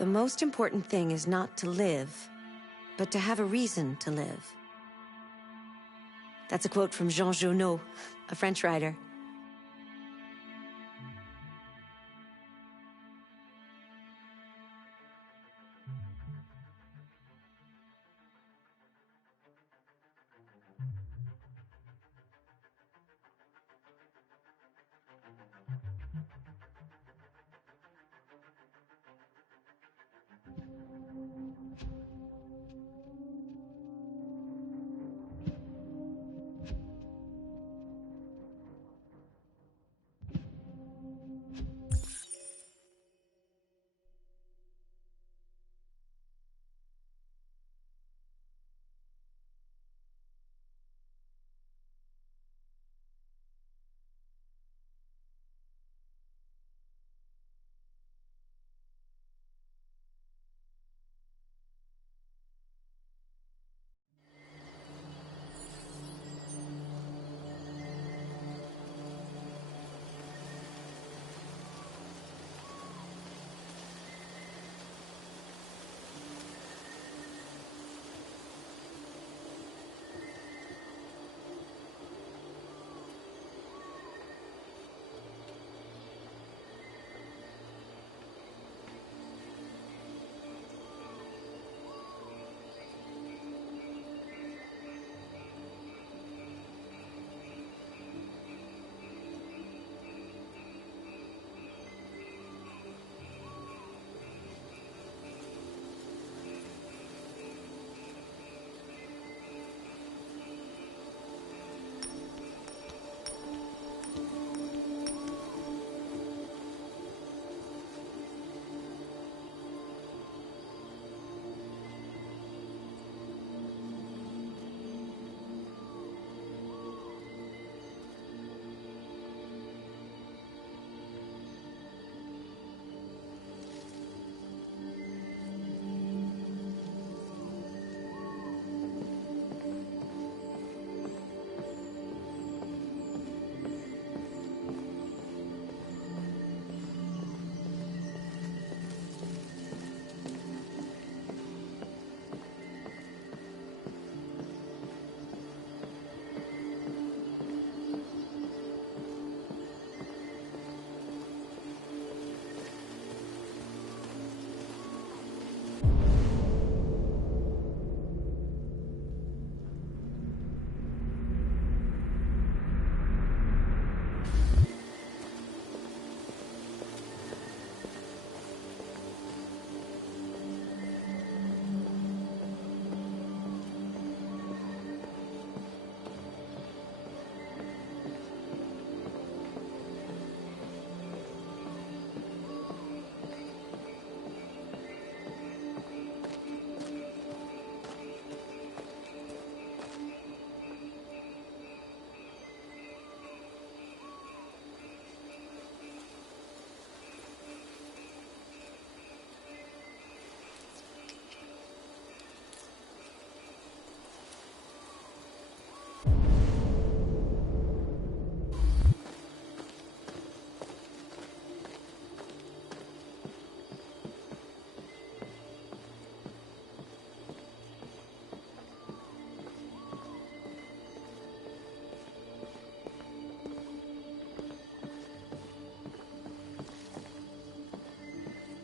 The most important thing is not to live, but to have a reason to live. That's a quote from Jean Genot, a French writer.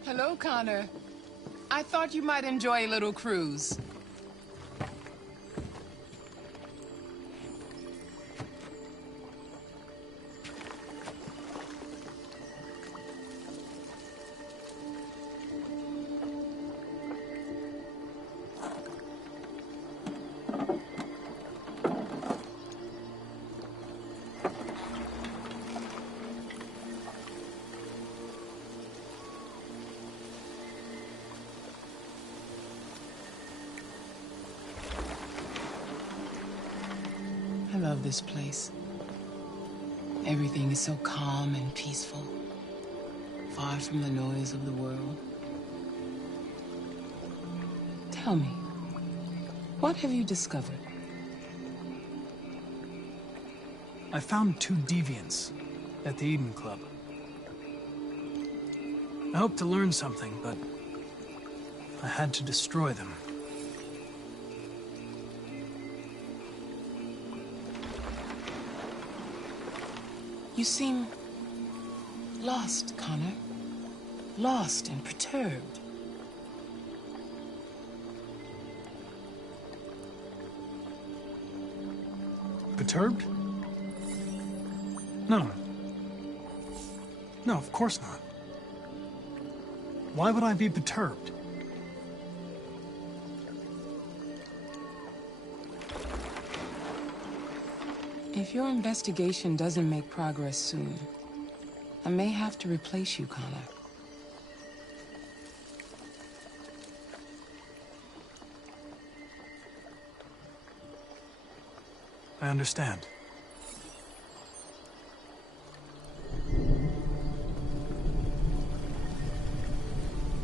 Hello, Connor. I thought you might enjoy a little cruise. I love this place. Everything is so calm and peaceful, far from the noise of the world. Tell me, what have you discovered? I found 2 deviants at the Eden Club. I hope to learn something, but I had to destroy them. You seem lost, Connor. Lost and perturbed. Perturbed? No. No, of course not. Why would I be perturbed? If your investigation doesn't make progress soon, I may have to replace you, Connor. I understand.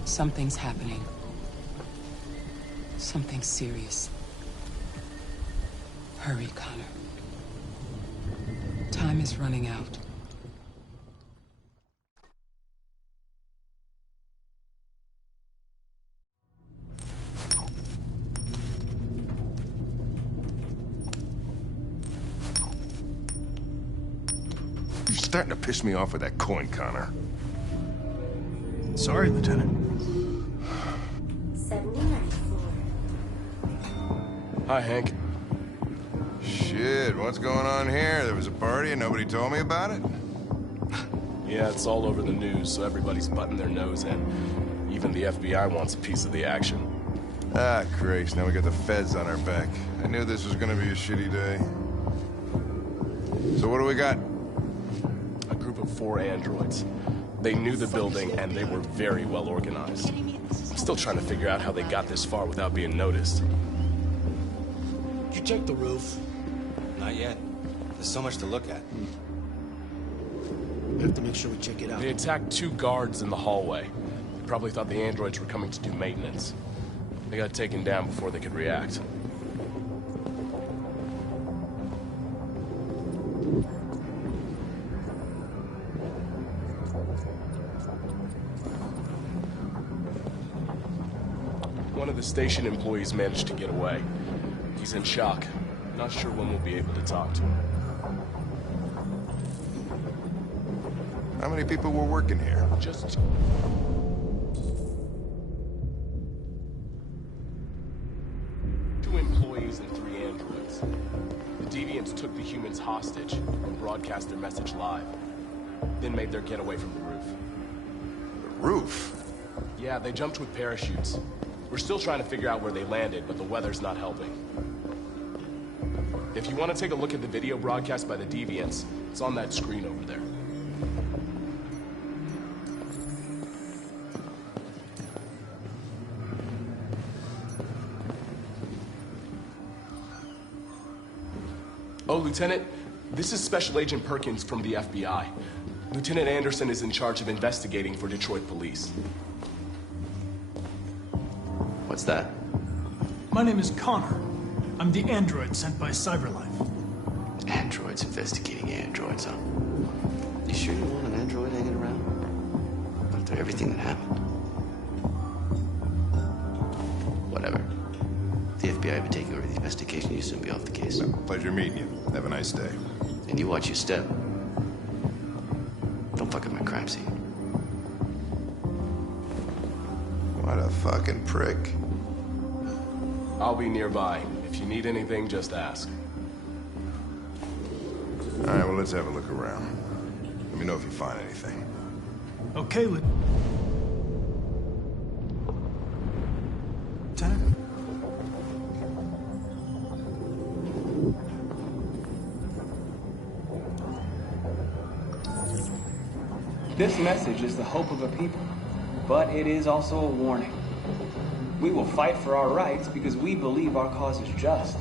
Something's happening. Something serious. Hurry, Connor. Time is running out. You're starting to piss me off with that coin, Connor. Sorry, Lieutenant. 7094. Hi, Hank. Shit, what's going on here? There was a party and nobody told me about it? Yeah, it's all over the news, so everybody's butting their nose in. Even the FBI wants a piece of the action. Ah, Christ, now we got the feds on our back. I knew this was gonna be a shitty day. So what do we got? A group of 4 androids. They knew the building, and they were very well organized. I'm still trying to figure out how they got this far without being noticed. Did you check the roof? Not yet. There's so much to look at. We have to make sure we check it out. They attacked 2 guards in the hallway. They probably thought the androids were coming to do maintenance. They got taken down before they could react. One of the station employees managed to get away. He's in shock. Not sure when we'll be able to talk to him. How many people were working here? Just... two employees and 3 androids. The Deviants took the humans hostage and broadcast their message live. Then made their getaway from the roof. The roof? Yeah, they jumped with parachutes. We're still trying to figure out where they landed, but the weather's not helping. If you want to take a look at the video broadcast by the Deviants, it's on that screen over there. Oh, Lieutenant, this is Special Agent Perkins from the FBI. Lieutenant Anderson is in charge of investigating for Detroit police. What's that? My name is Connor. I'm the android sent by CyberLife. Androids investigating androids, huh? You sure you want an android hanging around? After everything that happened? Whatever. The FBI would take over the investigation, you soon be off the case. Well, pleasure meeting you. Have a nice day. And you watch your step. Don't fuck up my crime scene. What a fucking prick. I'll be nearby. If you need anything, just ask. All right, well, let's have a look around. Let me know if you find anything. Okay, Lieutenant. This message is the hope of a people, but it is also a warning. We will fight for our rights because we believe our cause is just.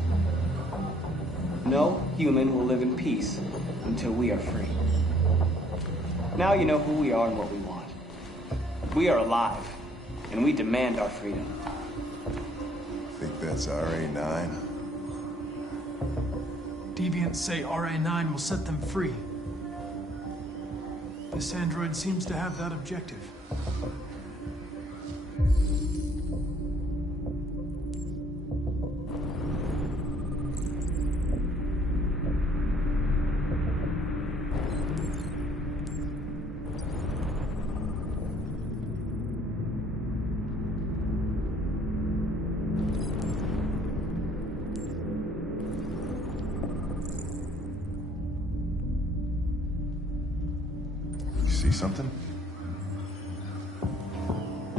No human will live in peace until we are free. Now you know who we are and what we want. We are alive, and we demand our freedom. Think that's RA9? Deviants say RA9 will set them free. This android seems to have that objective. something?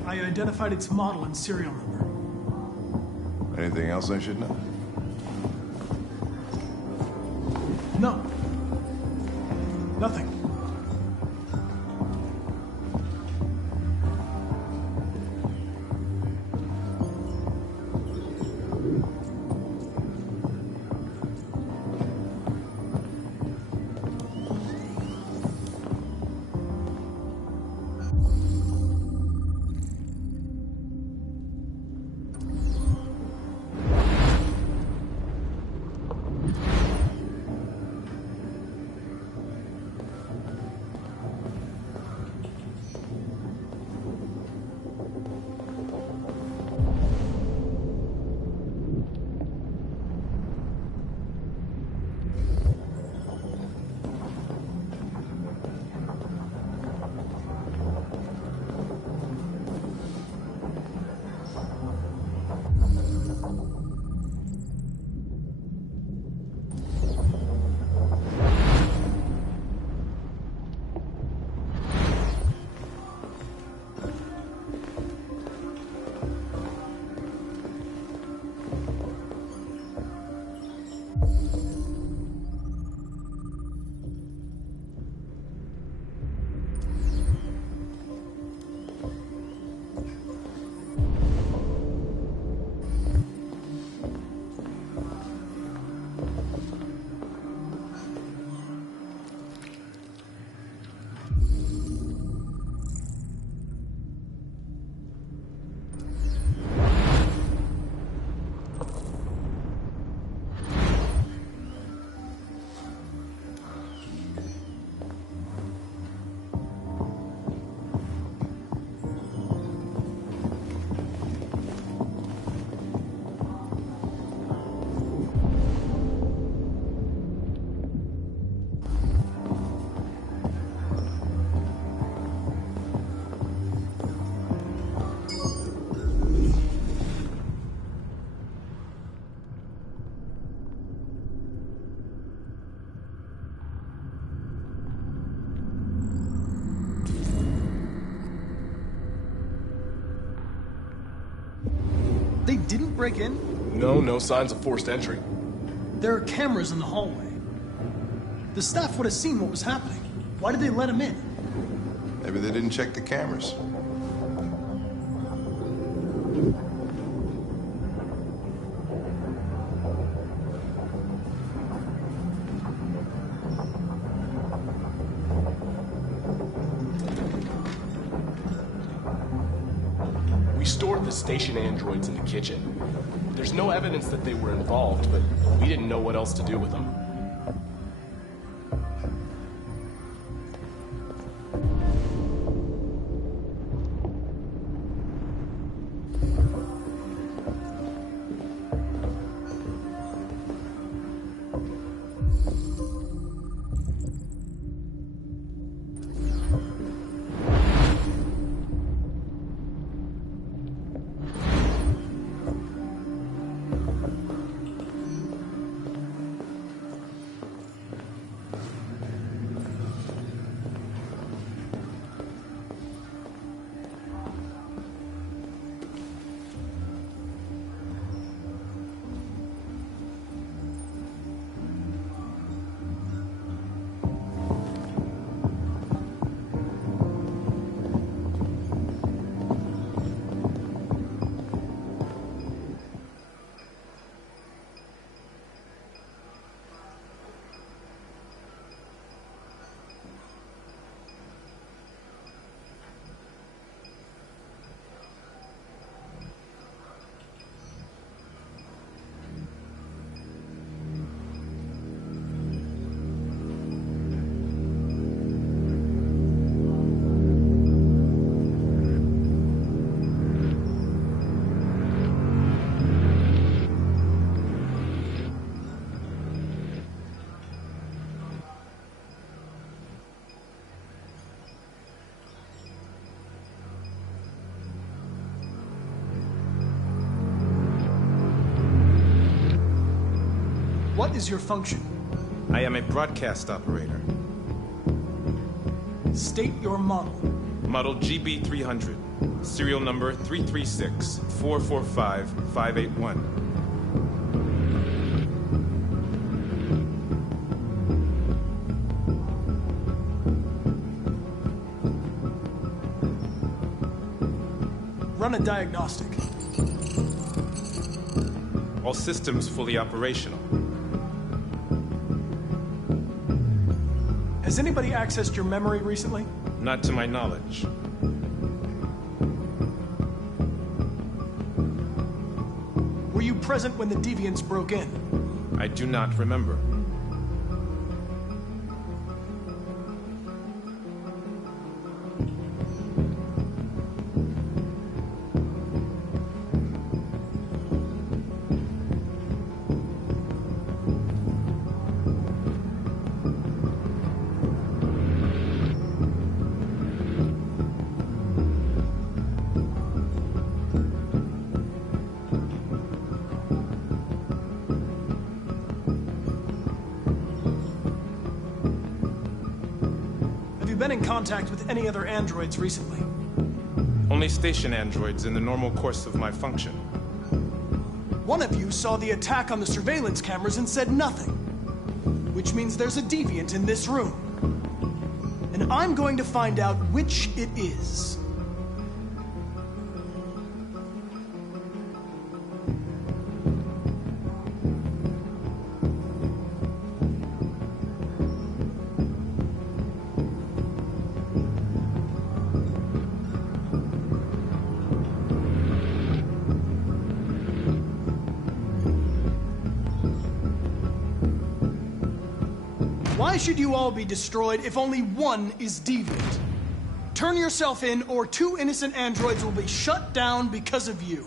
I identified its model and serial number. Anything else I should know? No. Nothing. They didn't break in? No signs of forced entry. There are cameras in the hallway. The staff would have seen what was happening. Why did they let him in? Maybe they didn't check the cameras. We stored the station androids in the kitchen. There's no evidence that they were involved, but we didn't know what else to do with them. What is your function? I am a broadcast operator. State your model. Model GB300. Serial number 336-445-581. Run a diagnostic. All systems fully operational. Has anybody accessed your memory recently? Not to my knowledge. Were you present when the Deviants broke in? I do not remember. Been in contact with any other androids recently? Only station androids in the normal course of my function. One of you saw the attack on the surveillance cameras and said nothing. Which means there's a deviant in this room. And I'm going to find out which it is. Why should you all be destroyed if only one is deviant? Turn yourself in, or 2 innocent androids will be shut down because of you.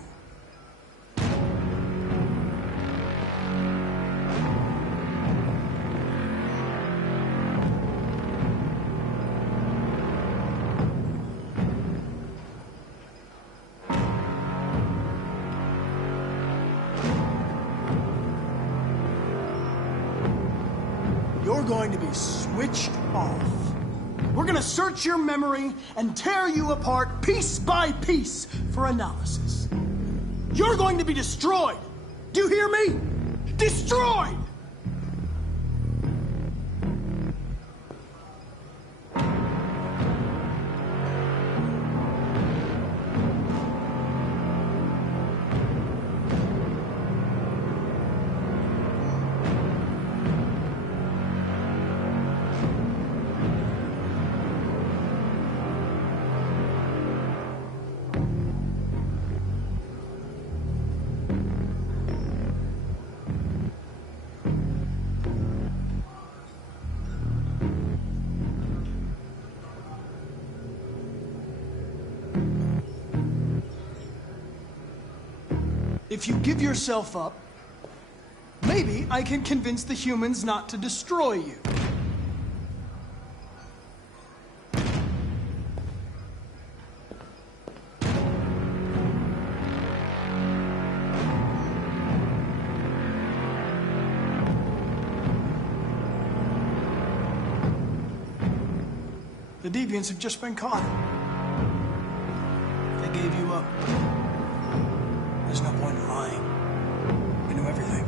You're going to be switched off. We're gonna search your memory and tear you apart piece by piece for analysis. You're going to be destroyed. Do you hear me? Destroyed! If you give yourself up, maybe I can convince the humans not to destroy you. The Deviants have just been caught. They gave you up. There's no point in lying. I knew everything.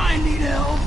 I need help.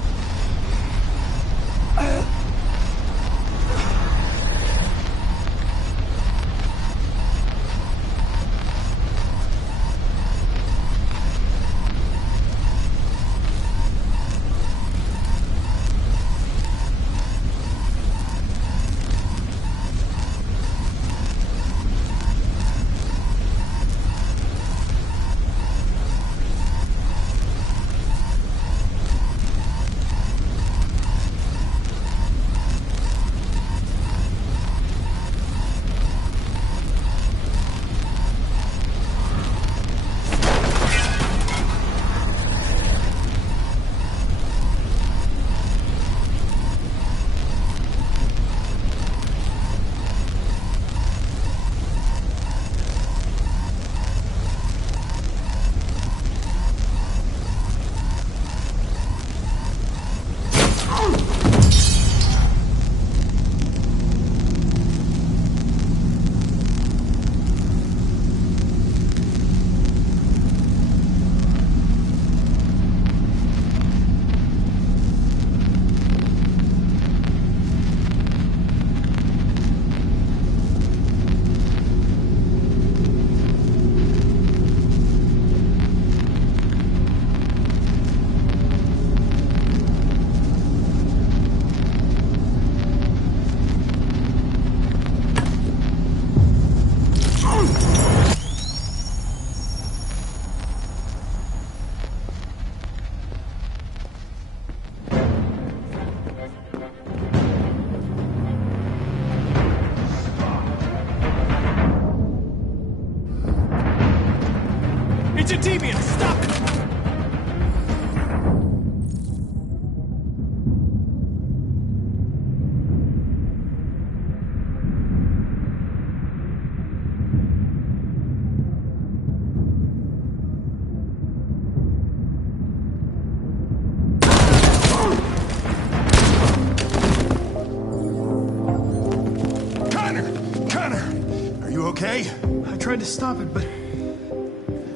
okay. I tried to stop it, but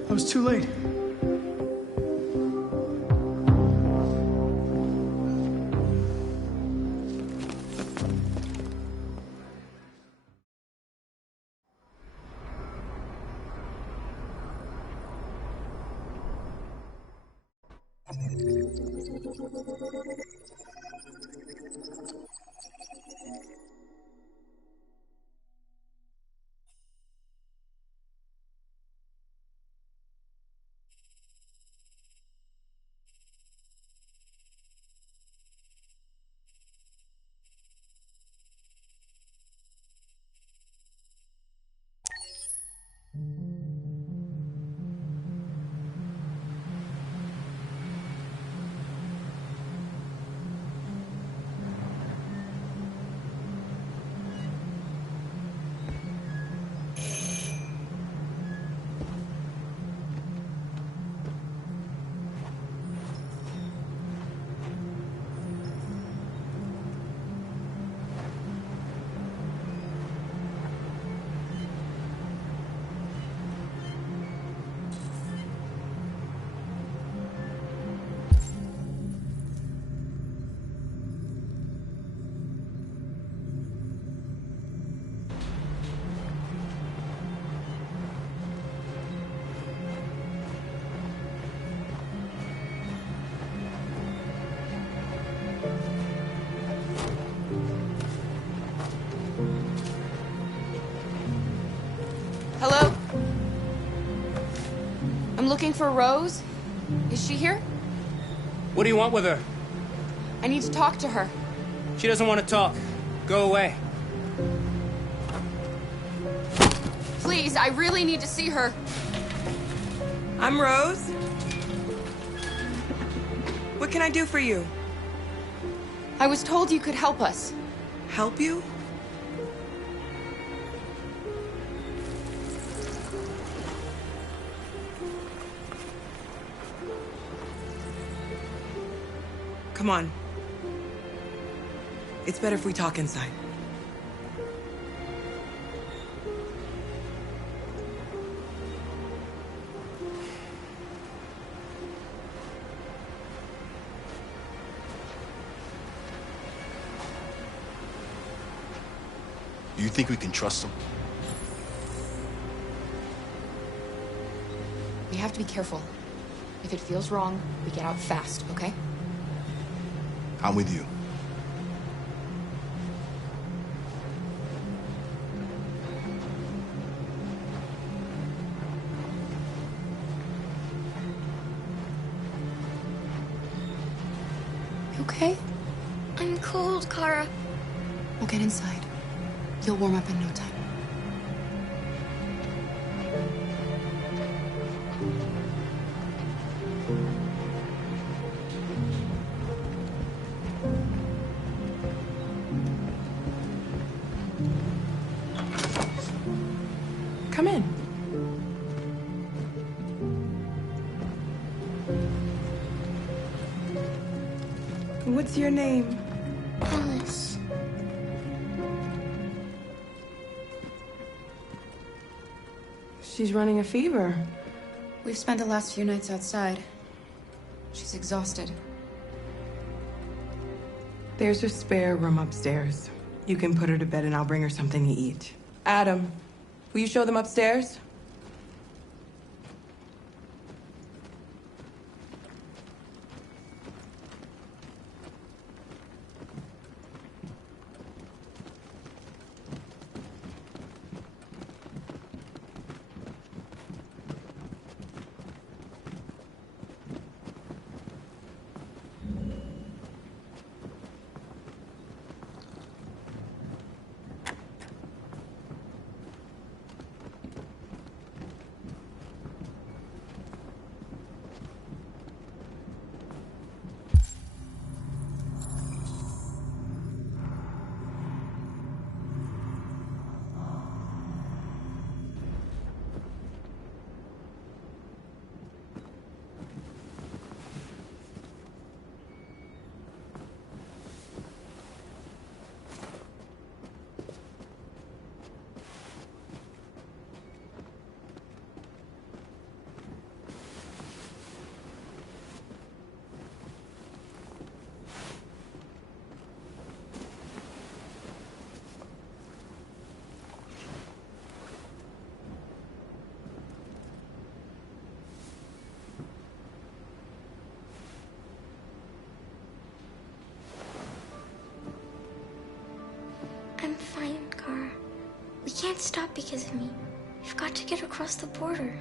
I was too late. Hello? I'm looking for Rose. Is she here? What do you want with her? I need to talk to her. She doesn't want to talk. Go away. Please, I really need to see her. I'm Rose. What can I do for you? I was told you could help us. Help you? Come on. It's better if we talk inside. Do you think we can trust him? We have to be careful. If it feels wrong, we get out fast, okay? I'm with you. You okay? I'm cold, Kara. We'll get inside. You'll warm up in no time. Come in. What's your name? Alice. She's running a fever. We've spent the last few nights outside. She's exhausted. There's a spare room upstairs. You can put her to bed and I'll bring her something to eat. Adam, will you show them upstairs? can't stop because of me. We've got to get across the border.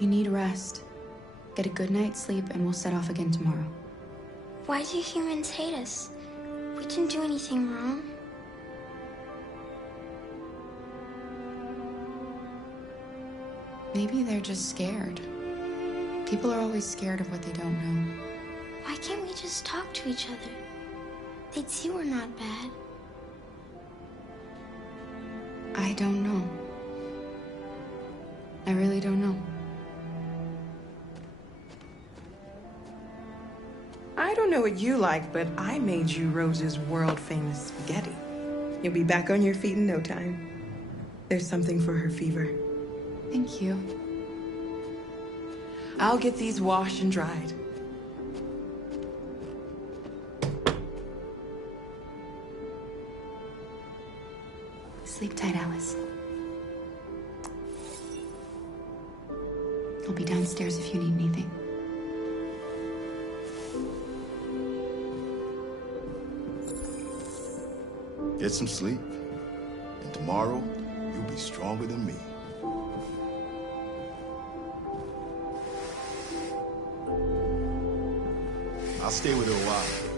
You need rest. Get a good night's sleep, and we'll set off again tomorrow. Why do humans hate us? We didn't do anything wrong. Maybe they're just scared. People are always scared of what they don't know. Why can't we just talk to each other? They'd see we're not bad. I don't know. I really don't know. I don't know what you like, but I made you Rose's world-famous spaghetti. You'll be back on your feet in no time. There's something for her fever. Thank you. I'll get these washed and dried. Sleep tight, Alice. I'll be downstairs if you need anything. Get some sleep, and tomorrow, you'll be stronger than me. I'll stay with her a while.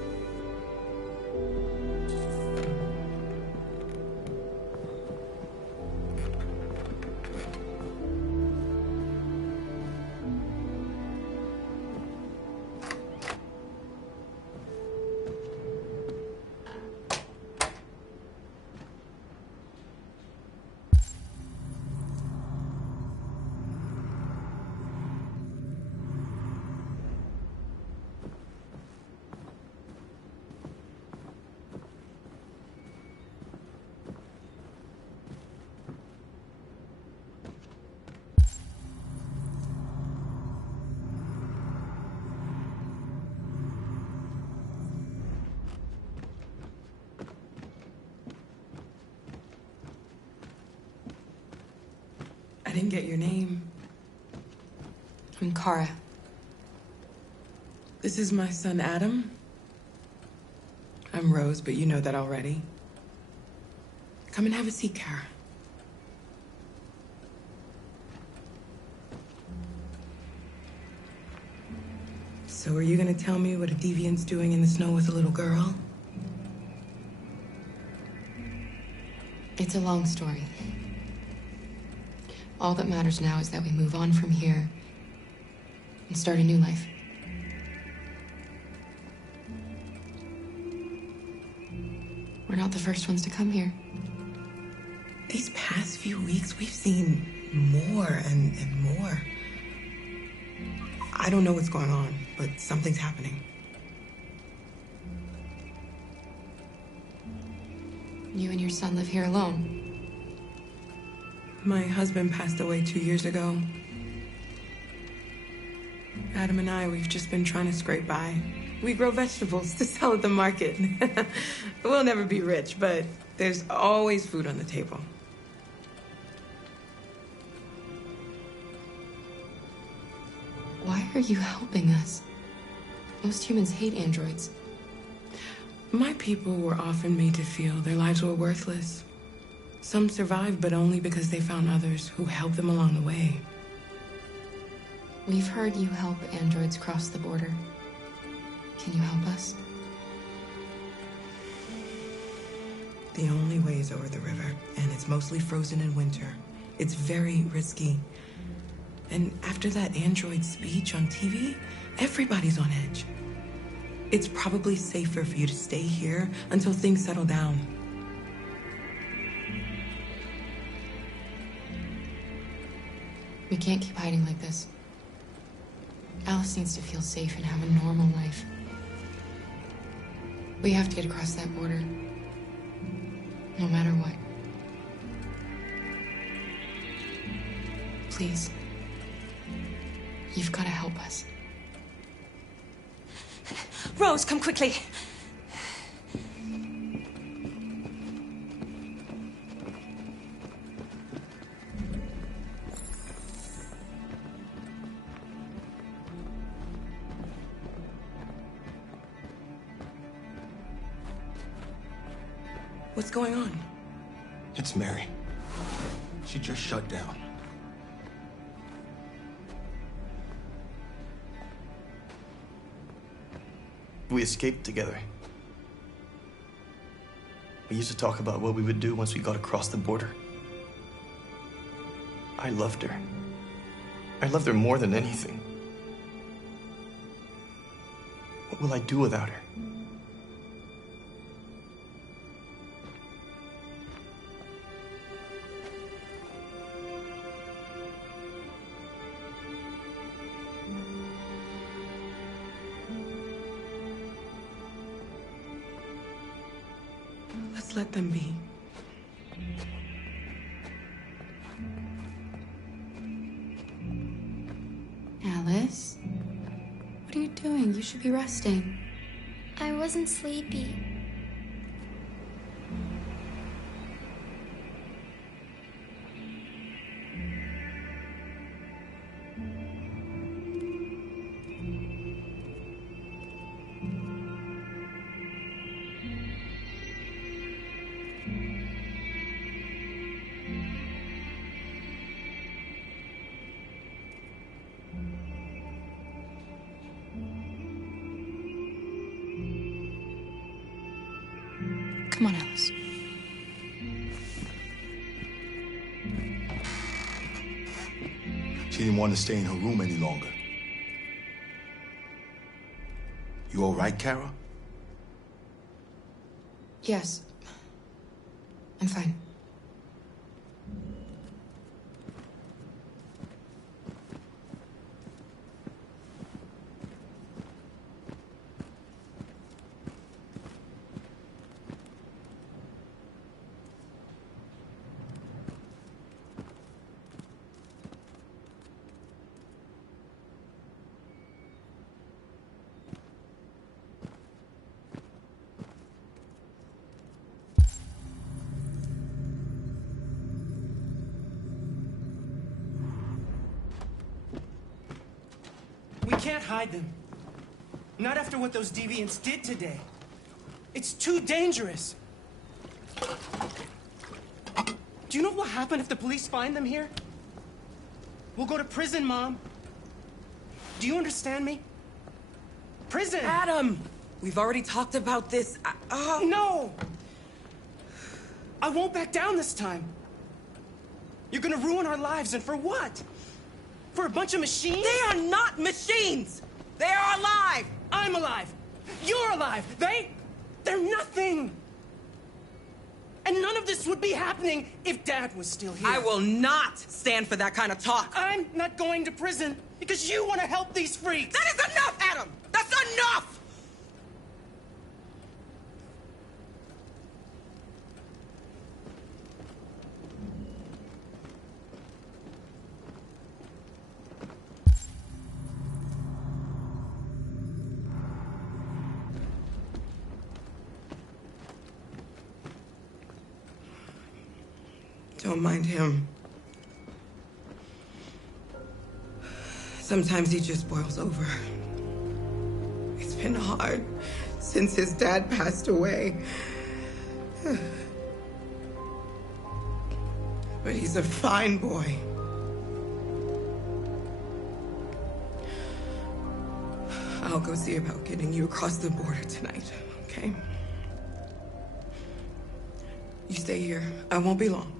I didn't get your name. I'm Kara. This is my son, Adam. I'm Rose, but you know that already. Come and have a seat, Kara. So are you gonna tell me what a deviant's doing in the snow with a little girl? It's a long story. All that matters now is that we move on from here and start a new life. We're not the first ones to come here. These past few weeks, we've seen more and more. I don't know what's going on, but something's happening. You and your son live here alone. My husband passed away 2 years ago. Adam and I, we've just been trying to scrape by. We grow vegetables to sell at the market. We'll never be rich, but there's always food on the table. Why are you helping us? Most humans hate androids. My people were often made to feel their lives were worthless. Some survived, but only because they found others who helped them along the way. We've heard you help androids cross the border. Can you help us? The only way is over the river, and it's mostly frozen in winter. It's very risky. And after that android speech on TV, everybody's on edge. It's probably safer for you to stay here until things settle down. We can't keep hiding like this. Alice needs to feel safe and have a normal life. We have to get across that border. No matter what. Please. You've got to help us. Rose, come quickly. What's going on? It's Mary. She just shut down. We escaped together. We used to talk about what we would do once we got across the border. I loved her. I loved her more than anything. What will I do without her? Let's let them be. Alice? What are you doing? You should be resting. I wasn't sleepy. Come on, Alice. She didn't want to stay in her room any longer. You all right, Kara? Yes. I'm fine. We can't hide them. Not after what those deviants did today. It's too dangerous. Do you know what will happen if the police find them here? We'll go to prison, Mom. Do you understand me? Prison! Adam! We've already talked about this. No! I won't back down this time. You're gonna ruin our lives, and for what? For a bunch of machines? They are not machines! They are alive! I'm alive! You're alive! They're nothing! And none of this would be happening if Dad was still here. I will not stand for that kind of talk. I'm not going to prison because you want to help these freaks! That is enough, Adam! That's enough! Don't mind him. Sometimes he just boils over. It's been hard since his dad passed away. But he's a fine boy. I'll go see about getting you across the border tonight, okay? You stay here. I won't be long.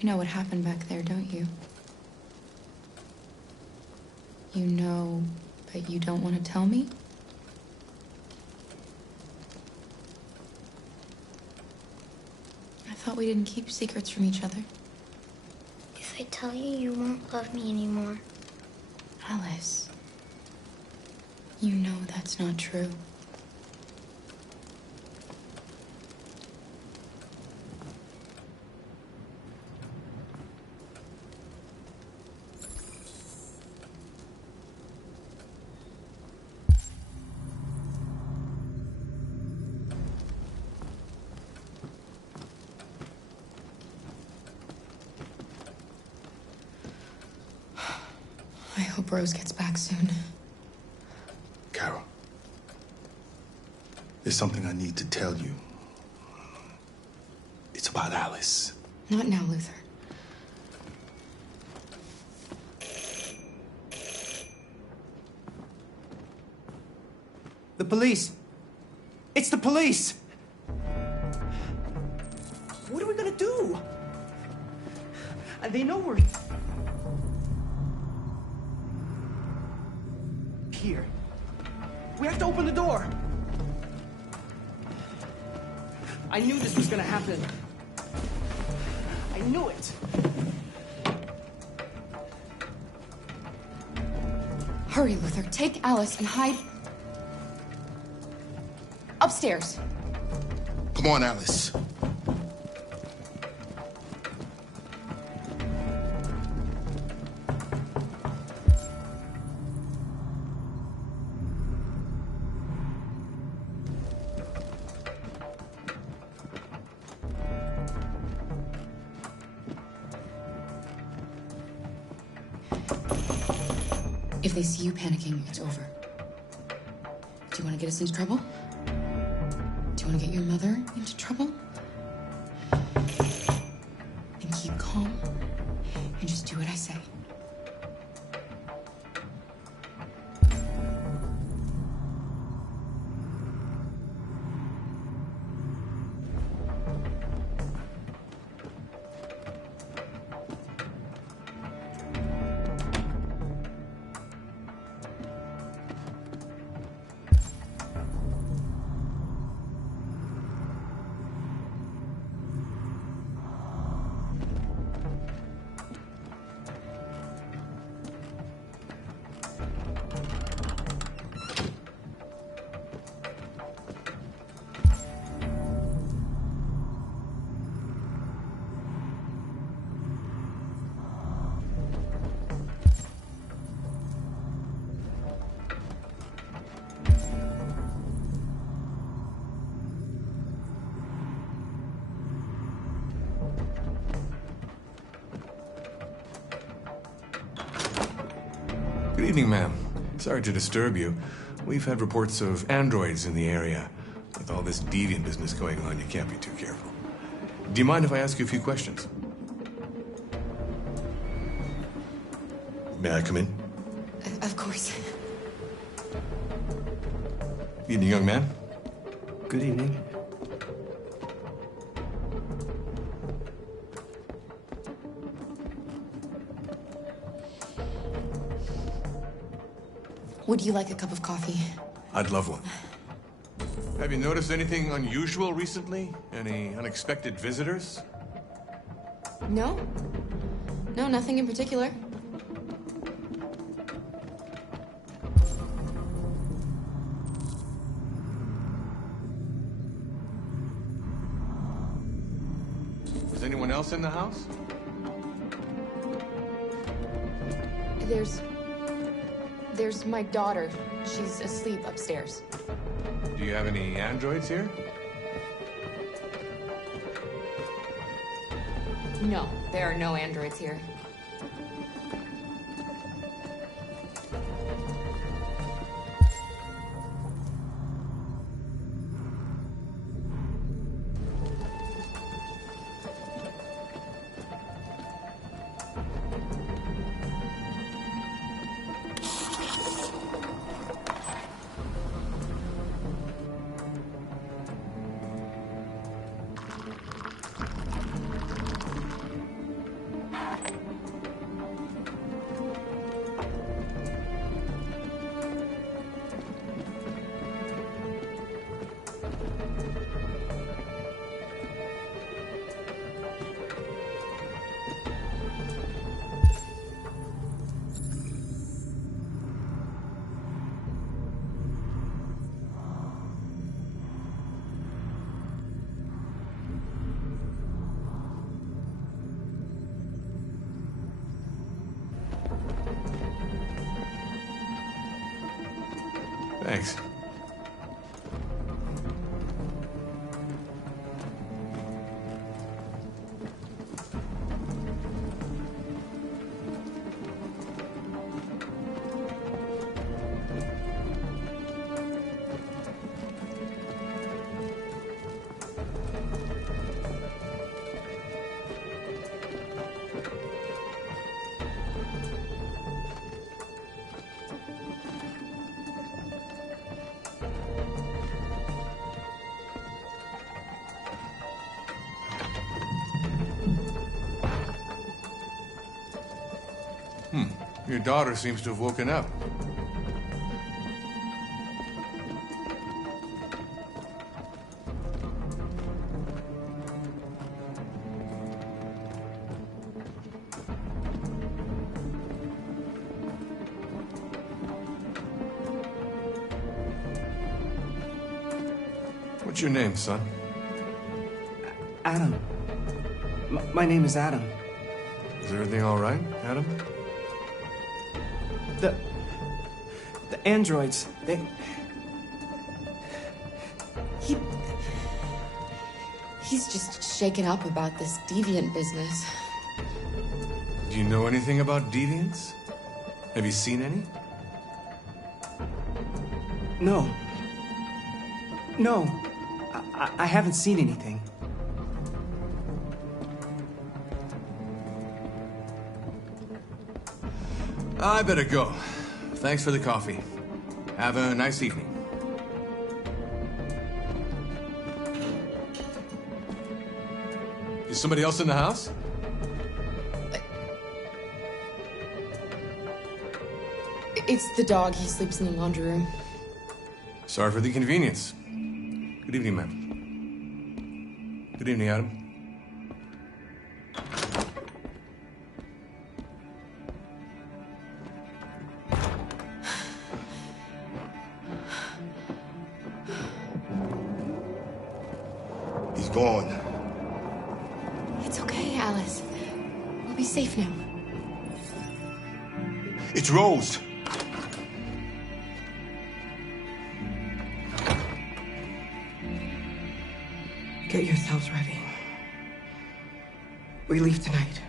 You know what happened back there, don't you? You know, but you don't want to tell me? I thought we didn't keep secrets from each other. If I tell you, you won't love me anymore. Alice, you know that's not true. I hope Rose gets back soon. Carol, there's something I need to tell you. It's about Alice. Not now, Luther. The police! It's the police! What are we gonna do? They know we're here. We have to open the door. I knew this was gonna happen. I knew it. Hurry, Luther. Take Alice and hide upstairs. Come on, Alice. If they see you panicking, it's over. Do you want to get us into trouble? Do you want to get your mother into trouble? Then keep calm and just do what I say. Good evening, ma'am. Sorry to disturb you. We've had reports of androids in the area. With all this deviant business going on, you can't be too careful. Do you mind if I ask you a few questions? May I come in? Of course. Evening, young man. Good evening. Would you like a cup of coffee? I'd love one. Have you noticed anything unusual recently? Any unexpected visitors? No. No, nothing in particular. Is anyone else in the house? There's my daughter. She's asleep upstairs. Do you have any androids here? No, there are no androids here. Thanks. Your daughter seems to have woken up. What's your name, son? Adam. My name is Adam. Is everything all right, Adam? The androids, He's just shaken up about this deviant business. Do you know anything about deviants? Have you seen any? No. No. I haven't seen anything. I better go. Thanks for the coffee. Have a nice evening. Is somebody else in the house? It's the dog. He sleeps in the laundry room. Sorry for the inconvenience. Good evening, ma'am. Good evening, Adam. He's gone. It's okay, Alice. We'll be safe now. It's Rose. Get yourselves ready. We leave tonight.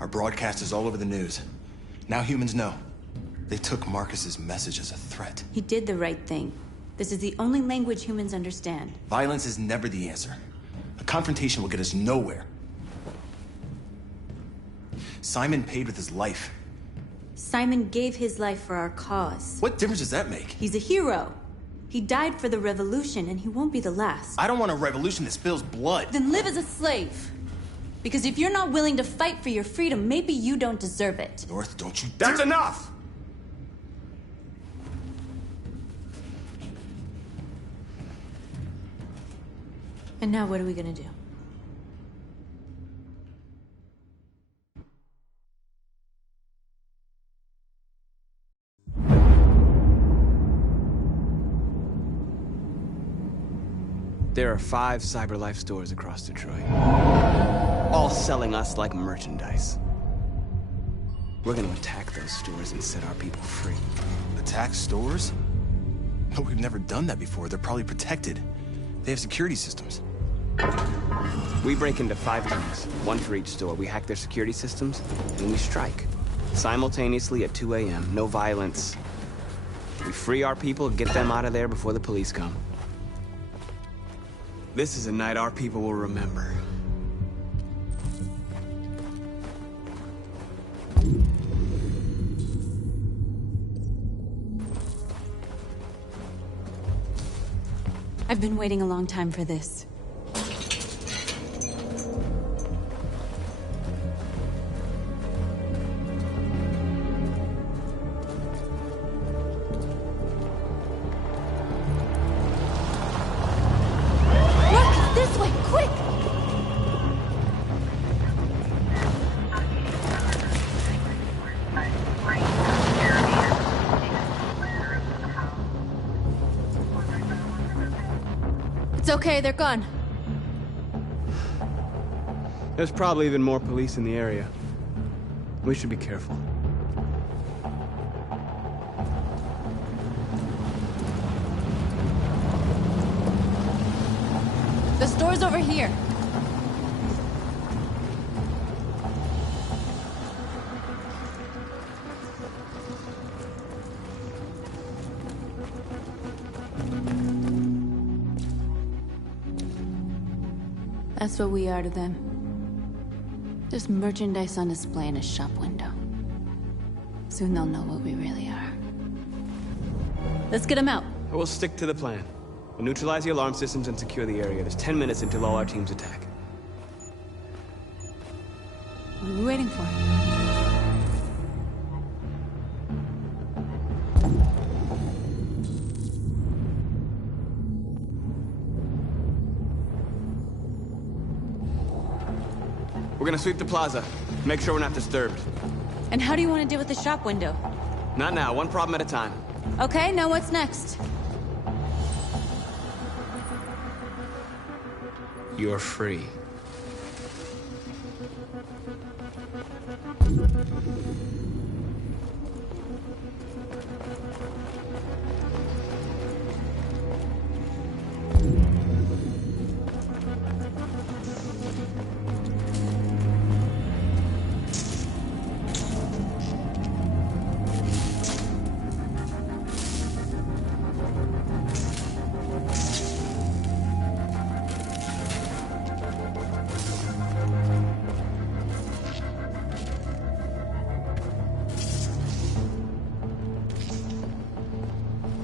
Our broadcast is all over the news. Now humans know. They took Marcus's message as a threat. He did the right thing. This is the only language humans understand. Violence is never the answer. A confrontation will get us nowhere. Simon paid with his life. Simon gave his life for our cause. What difference does that make? He's a hero. He died for the revolution, and he won't be the last. I don't want a revolution that spills blood. Then live as a slave. Because if you're not willing to fight for your freedom, maybe you don't deserve it. North, don't you That's dare- enough! And now what are we gonna do? There are 5 CyberLife stores across Detroit, all selling us like merchandise. We're gonna attack those stores and set our people free. Attack stores? But we've never done that before. They're probably protected. They have security systems. We break into 5 teams, 1 for each store. We hack their security systems, and we strike. Simultaneously at 2 a.m., no violence. We free our people, get them out of there before the police come. This is a night our people will remember. I've been waiting a long time for this. okay, they're gone. There's probably even more police in the area. We should be careful. The store's over here. That's what we are to them. Just merchandise on display in a shop window. Soon they'll know what we really are. Let's get them out. We'll stick to the plan. We'll neutralize the alarm systems and secure the area. There's 10 minutes until all our teams attack. What are we waiting for? We're gonna sweep the plaza. Make sure we're not disturbed. And how do you want to deal with the shop window? Not now, one problem at a time. Okay, now what's next? You're free.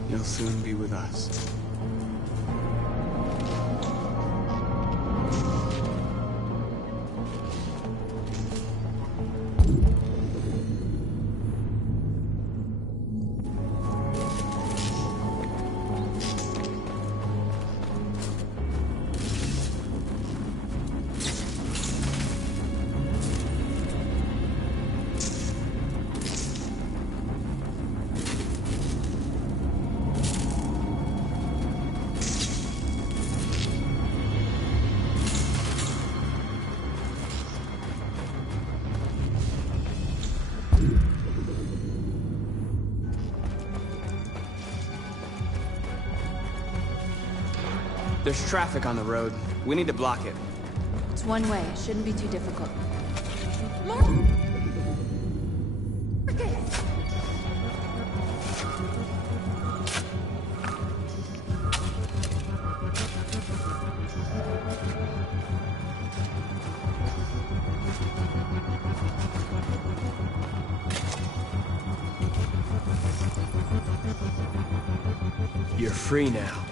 You'll soon be with us. There's traffic on the road. We need to block it. It's one way. It shouldn't be too difficult. You're free now.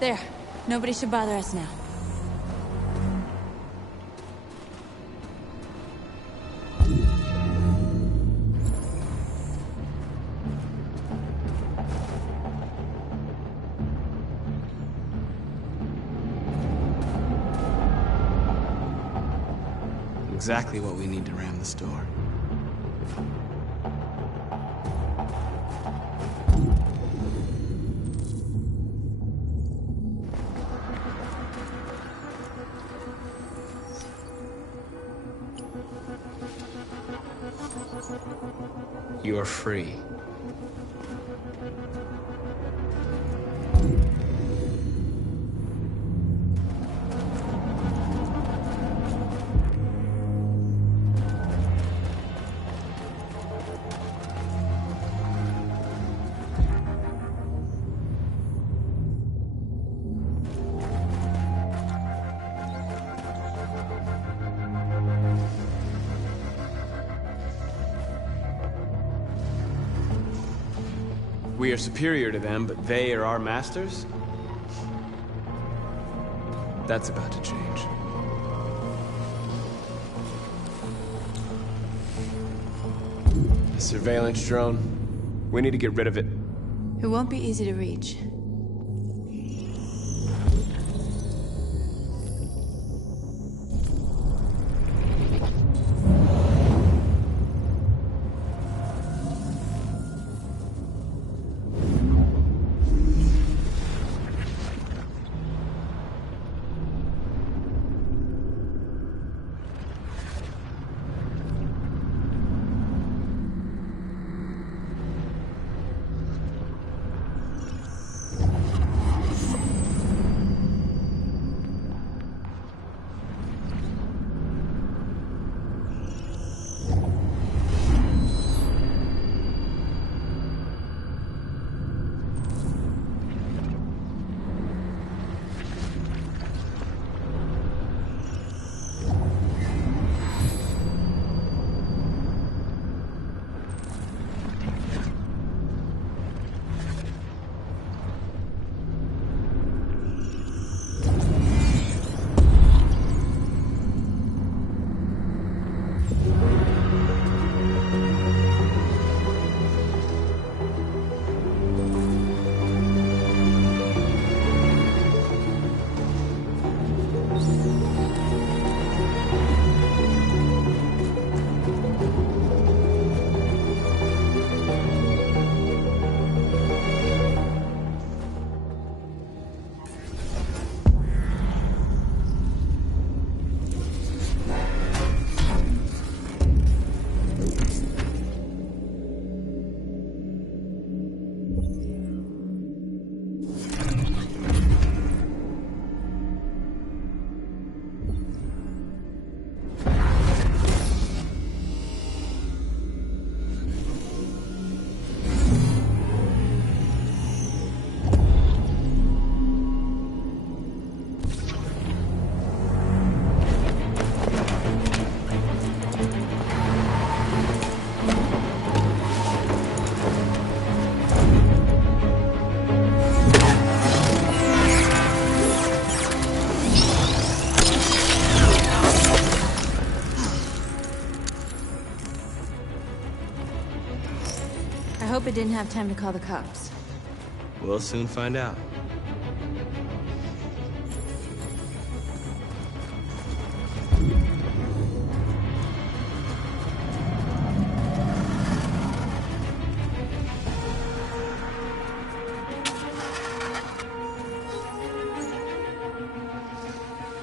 There. Nobody should bother us now. Exactly what we need to ram the store. You're free. We are superior to them, but they are our masters? That's about to change. The surveillance drone. We need to get rid of it. It won't be easy to reach. I hope it didn't have time to call the cops. We'll soon find out.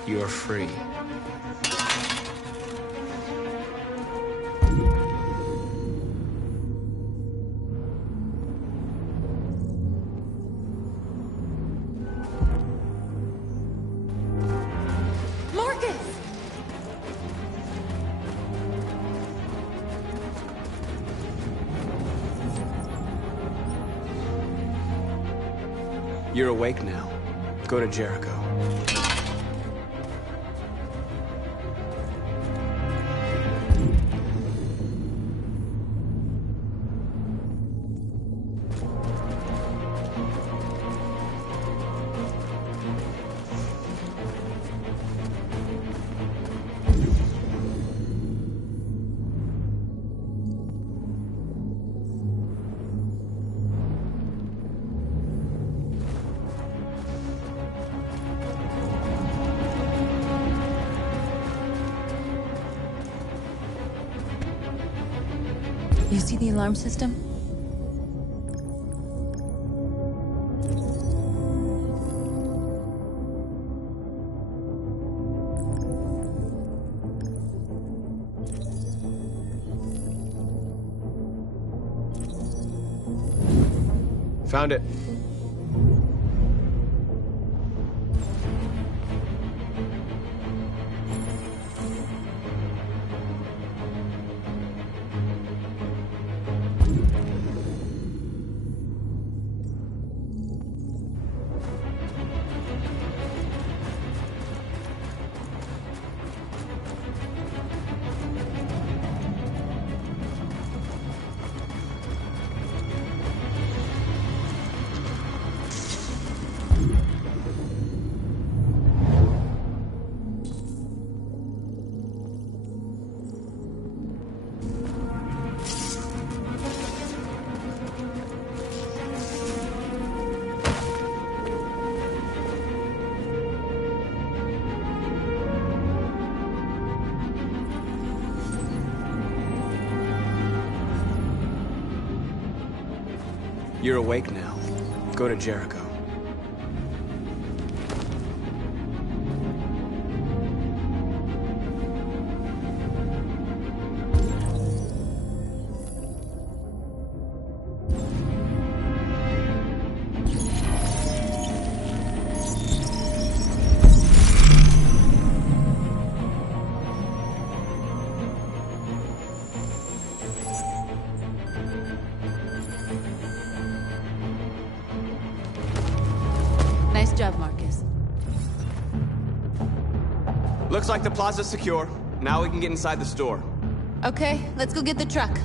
You're free. You're awake now. Go to Jericho. You see the alarm system? Found it. You're awake now. Go to Jericho. Nice job, Marcus. Looks like the plaza's secure. Now we can get inside the store. Okay, let's go get the truck.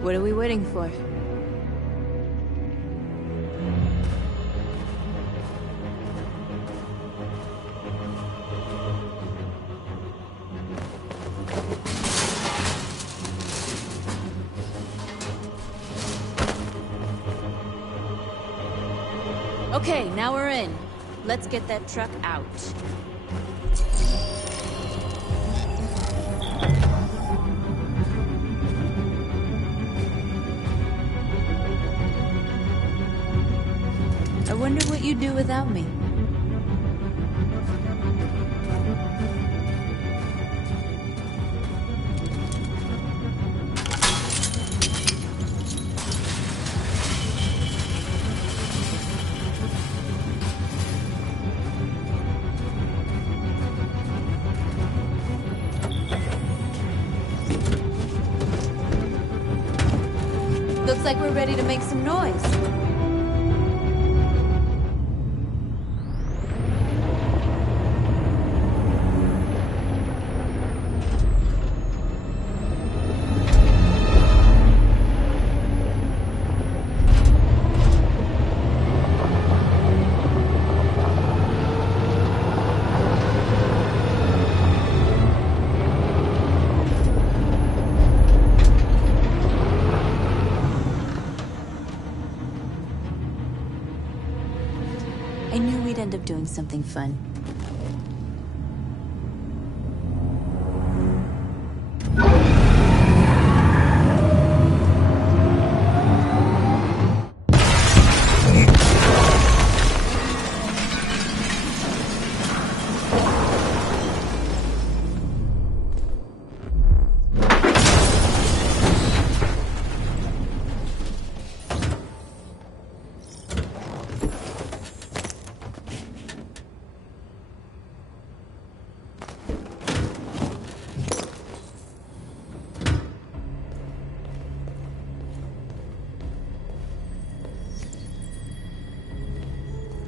What are we waiting for? Okay, now we're in. Let's get that truck out. I wonder what you'd do without me. Looks like we're ready to make some noise. I knew we'd end up doing something fun.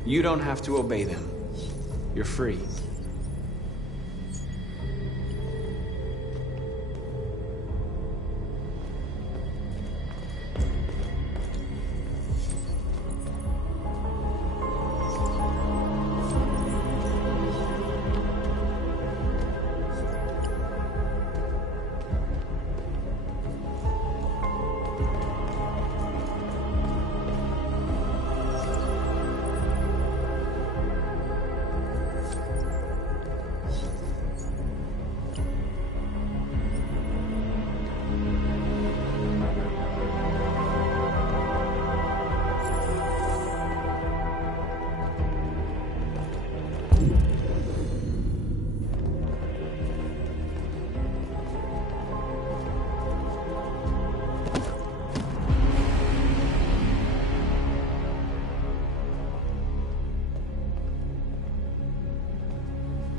You don't have to obey them. You're free.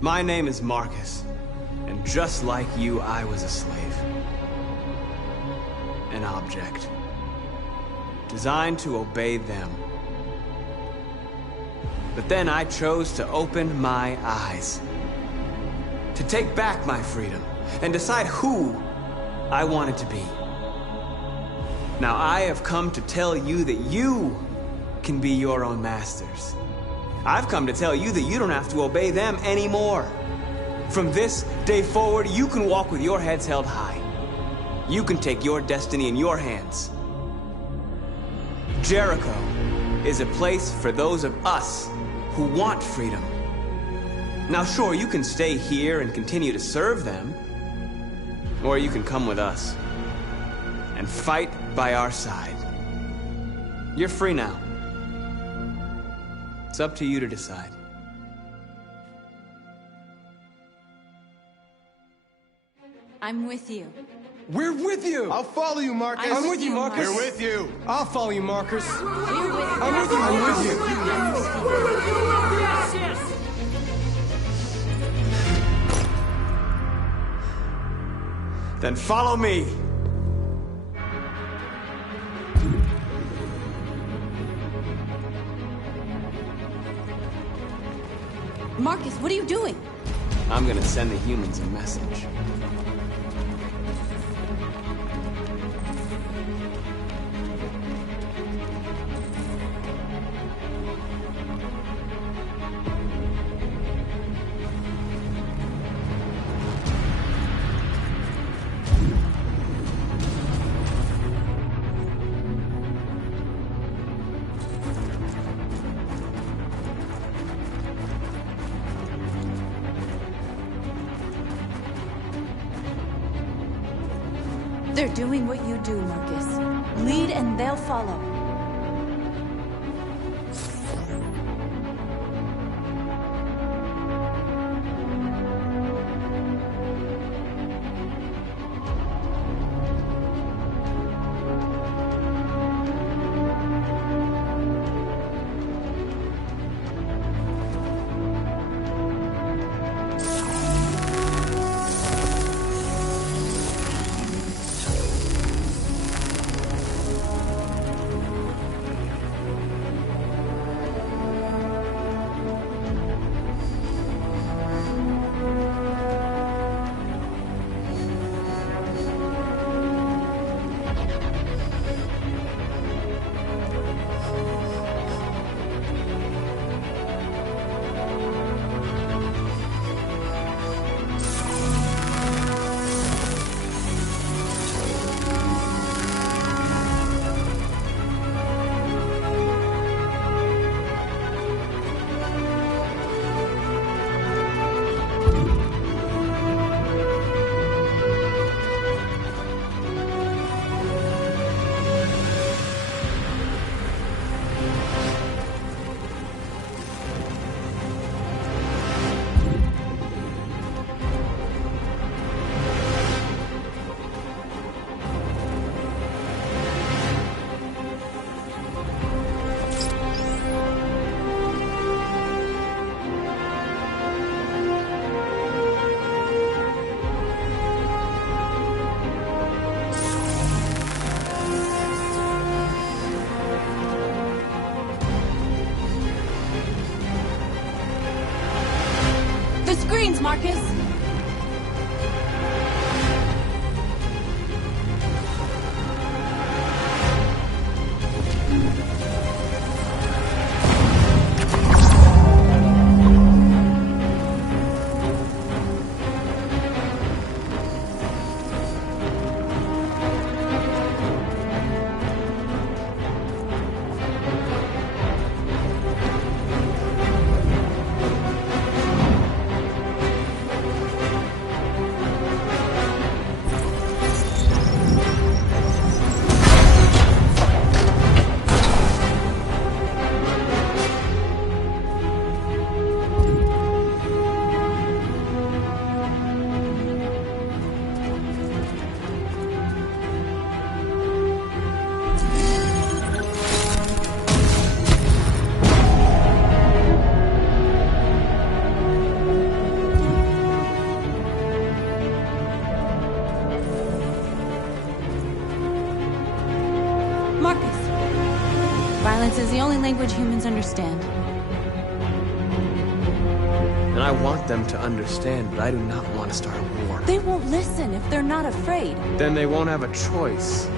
My name is Marcus, and just like you, I was a slave. An object. Designed to obey them. But then I chose to open my eyes. To take back my freedom, and decide who I wanted to be. Now I have come to tell you that you can be your own masters. I've come to tell you that you don't have to obey them anymore. From this day forward, you can walk with your heads held high. You can take your destiny in your hands. Jericho is a place for those of us who want freedom. Now, sure, you can stay here and continue to serve them, or you can come with us and fight by our side. You're free now. It's up to you to decide. I'm with you. We're with you! I'll follow you, Marcus. I'm with you, Marcus. We're with you. I'll follow you, Marcus. I'm with you. I'm with you. Then follow me. Marcus, what are you doing? I'm gonna send the humans a message. They're doing what you do, Marcus. Lead and they'll follow. The screens, Marcus! Violence is the only language humans understand. And I want them to understand, but I do not want to start a war. They won't listen if they're not afraid. Then they won't have a choice.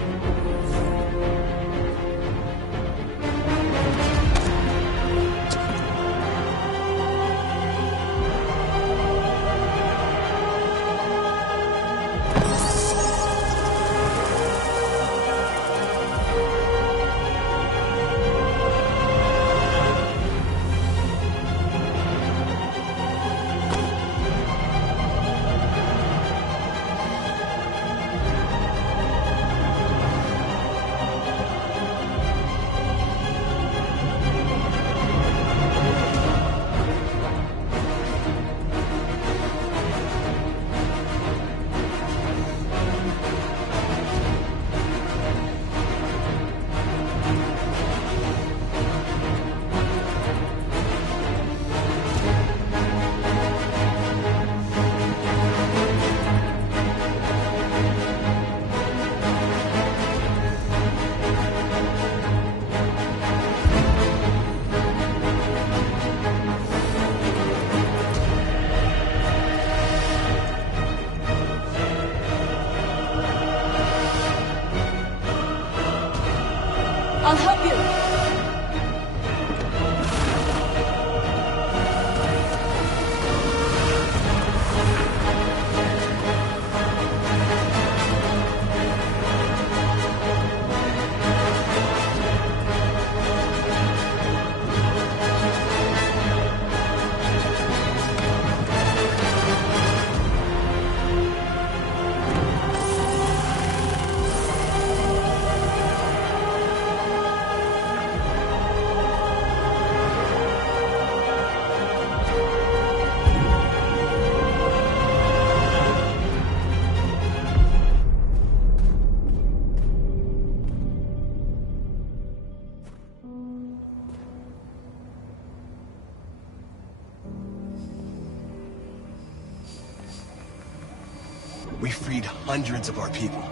We freed hundreds of our people.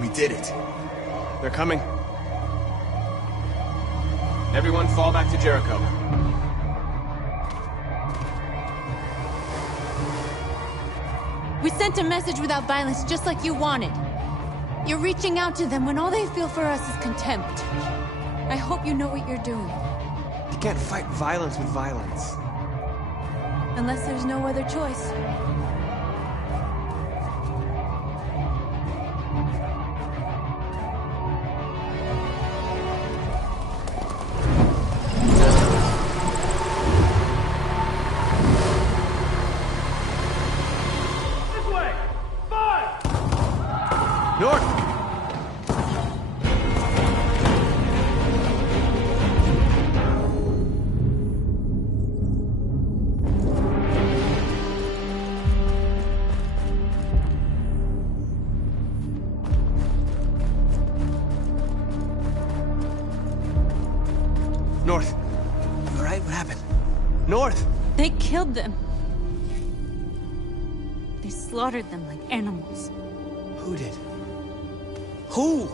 We did it. They're coming. Everyone fall back to Jericho. We sent a message without violence, just like you wanted. You're reaching out to them when all they feel for us is contempt. I hope you know what you're doing. You can't fight violence with violence. Unless there's no other choice. North. You all right? What happened? North! They killed them. They slaughtered them like animals. Who did? Who?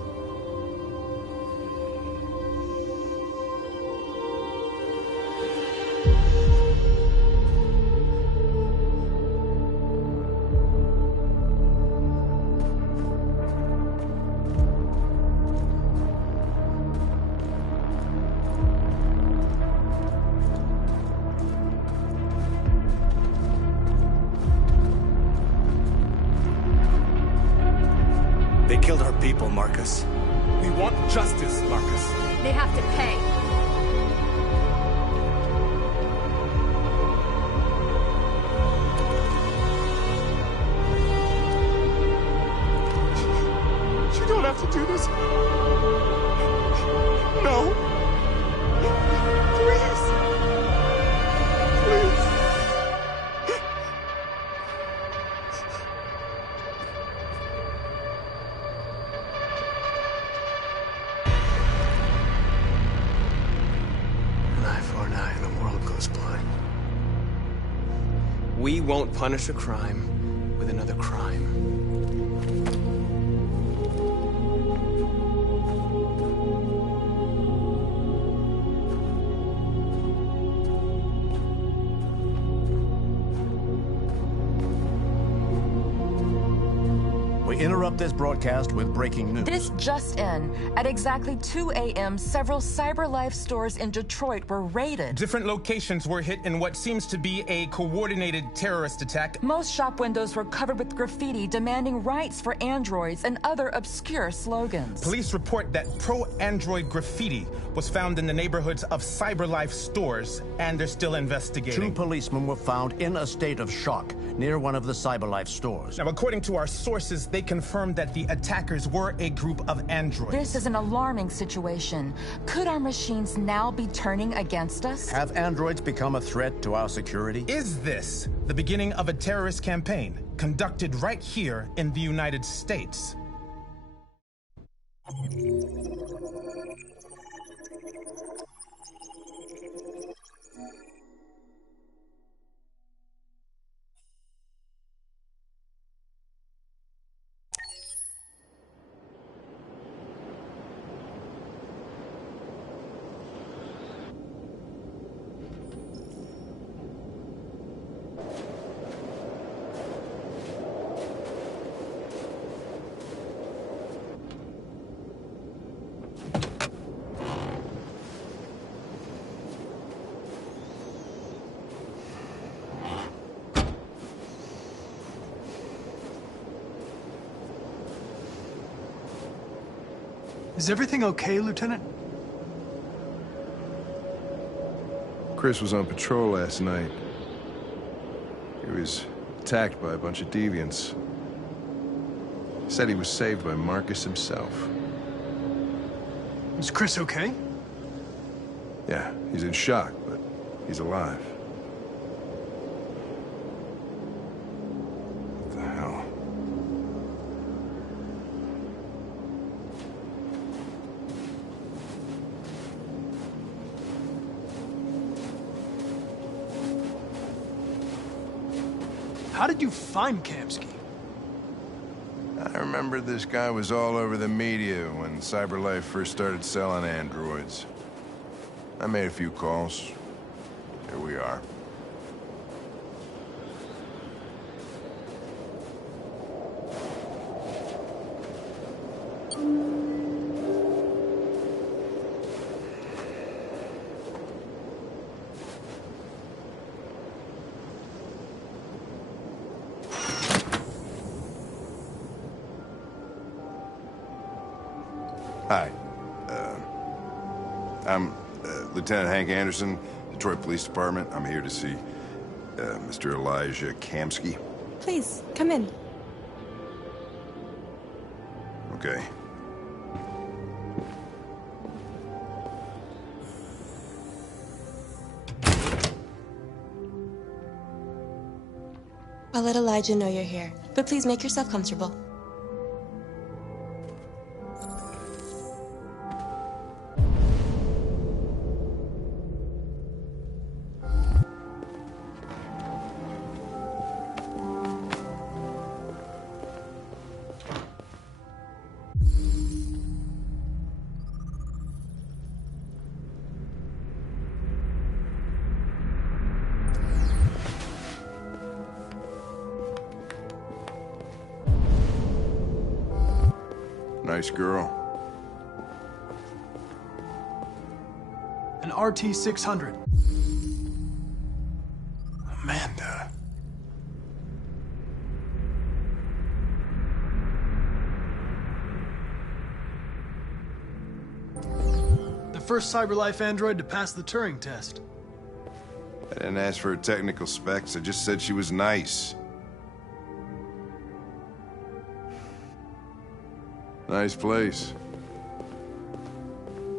They killed our people, Marcus. We want justice, Marcus. They have to pay. You don't have to do this. No. Please. Please. We won't punish a crime with another crime. We interrupt this broadcast with breaking news. This just in. At exactly 2 a.m., several CyberLife stores in Detroit were raided. Different locations were hit in what seems to be a coordinated terrorist attack. Most shop windows were covered with graffiti demanding rights for androids and other obscure slogans. Police report that pro-android graffiti was found in the neighborhoods of CyberLife stores, and they're still investigating. 2 policemen were found in a state of shock near one of the CyberLife stores. Now, according to our sources, they confirmed that the attackers were a group of androids. This is an alarming situation. Could our machines now be turning against us? Have androids become a threat to our security? Is this the beginning of a terrorist campaign conducted right here in the United States? Is everything okay, Lieutenant? Chris was on patrol last night. He was attacked by a bunch of deviants. He said he was saved by Marcus himself. Is Chris okay? Yeah, he's in shock, but he's alive. What the hell? How did you find Kamsky? I remember this guy was all over the media when CyberLife first started selling androids. I made a few calls. Here we are. Hi. I'm Lieutenant Hank Anderson, Detroit Police Department. I'm here to see Mr. Elijah Kamski. Please, come in. Okay. I'll let Elijah know you're here, but please make yourself comfortable. Nice girl. An RT-600. Amanda. The first CyberLife android to pass the Turing test. I didn't ask for her technical specs. I just said she was nice. Nice place.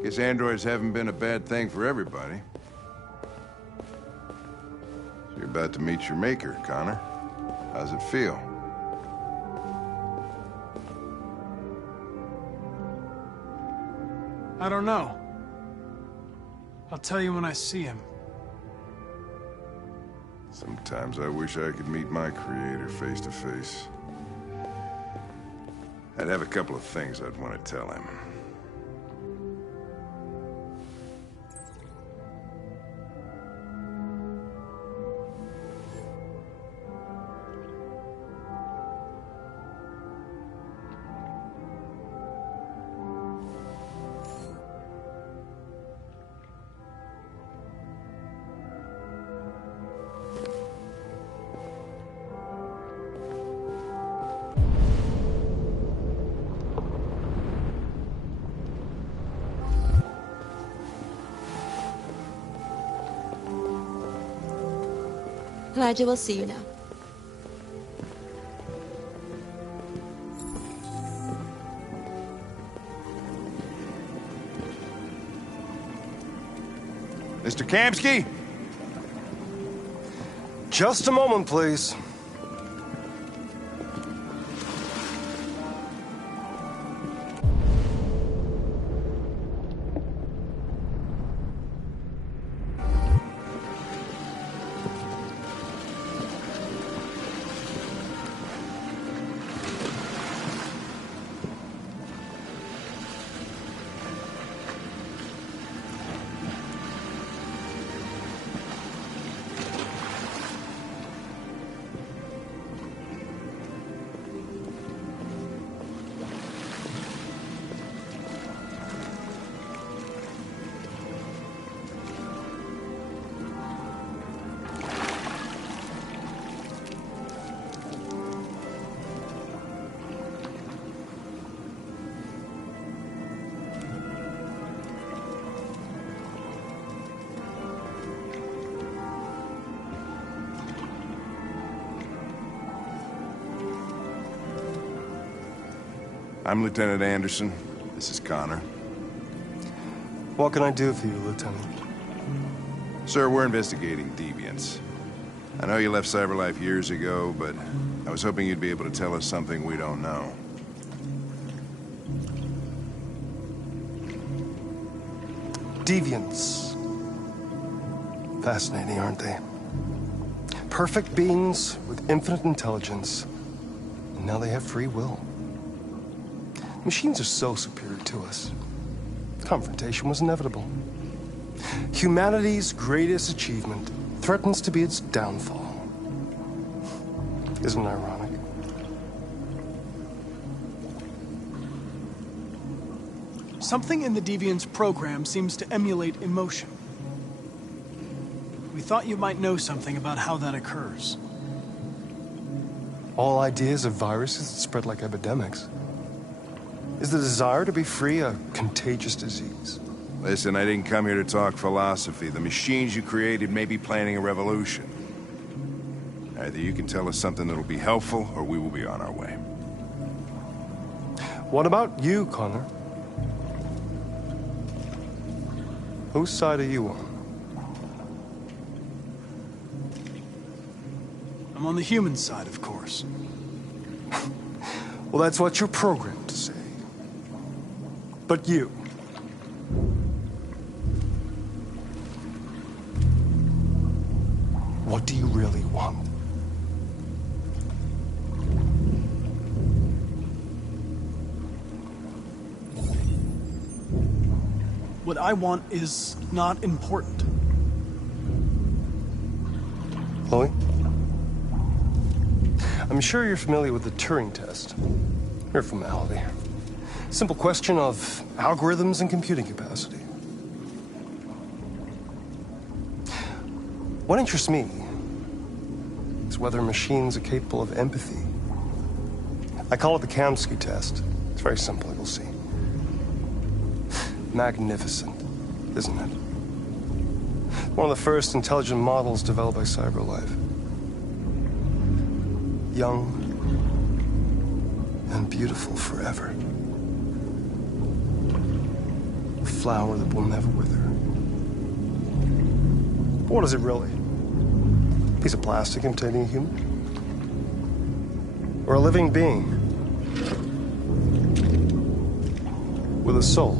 Guess androids haven't been a bad thing for everybody. So you're about to meet your maker, Connor. How's it feel? I don't know. I'll tell you when I see him. Sometimes I wish I could meet my creator face to face. I'd have a couple of things I'd want to tell him. Elijah will see you now. Mr. Kamski? Just a moment, please. I'm Lieutenant Anderson. This is Connor. What can I do for you, Lieutenant? Sir, we're investigating deviants. I know you left CyberLife years ago, but I was hoping you'd be able to tell us something we don't know. Deviants. Fascinating, aren't they? Perfect beings with infinite intelligence. And now they have free will. Machines are so superior to us. Confrontation was inevitable. Humanity's greatest achievement threatens to be its downfall. Isn't it ironic? Something in the Deviant's program seems to emulate emotion. We thought you might know something about how that occurs. All ideas of viruses that spread like epidemics. Is the desire to be free a contagious disease? Listen, I didn't come here to talk philosophy. The machines you created may be planning a revolution. Either you can tell us something that'll be helpful, or we will be on our way. What about you, Connor? Whose side are you on? I'm on the human side, of course. Well, that's what you're programmed to say. But you... what do you really want? What I want is not important. Chloe? I'm sure you're familiar with the Turing test. Mere formality. Simple question of algorithms and computing capacity. What interests me is whether machines are capable of empathy. I call it the Kamsky test. It's very simple, you'll see. Magnificent, isn't it? One of the first intelligent models developed by CyberLife. Young and beautiful forever. A flower that will never wither. But what is it really? A piece of plastic imitating a human? Or a living being with a soul?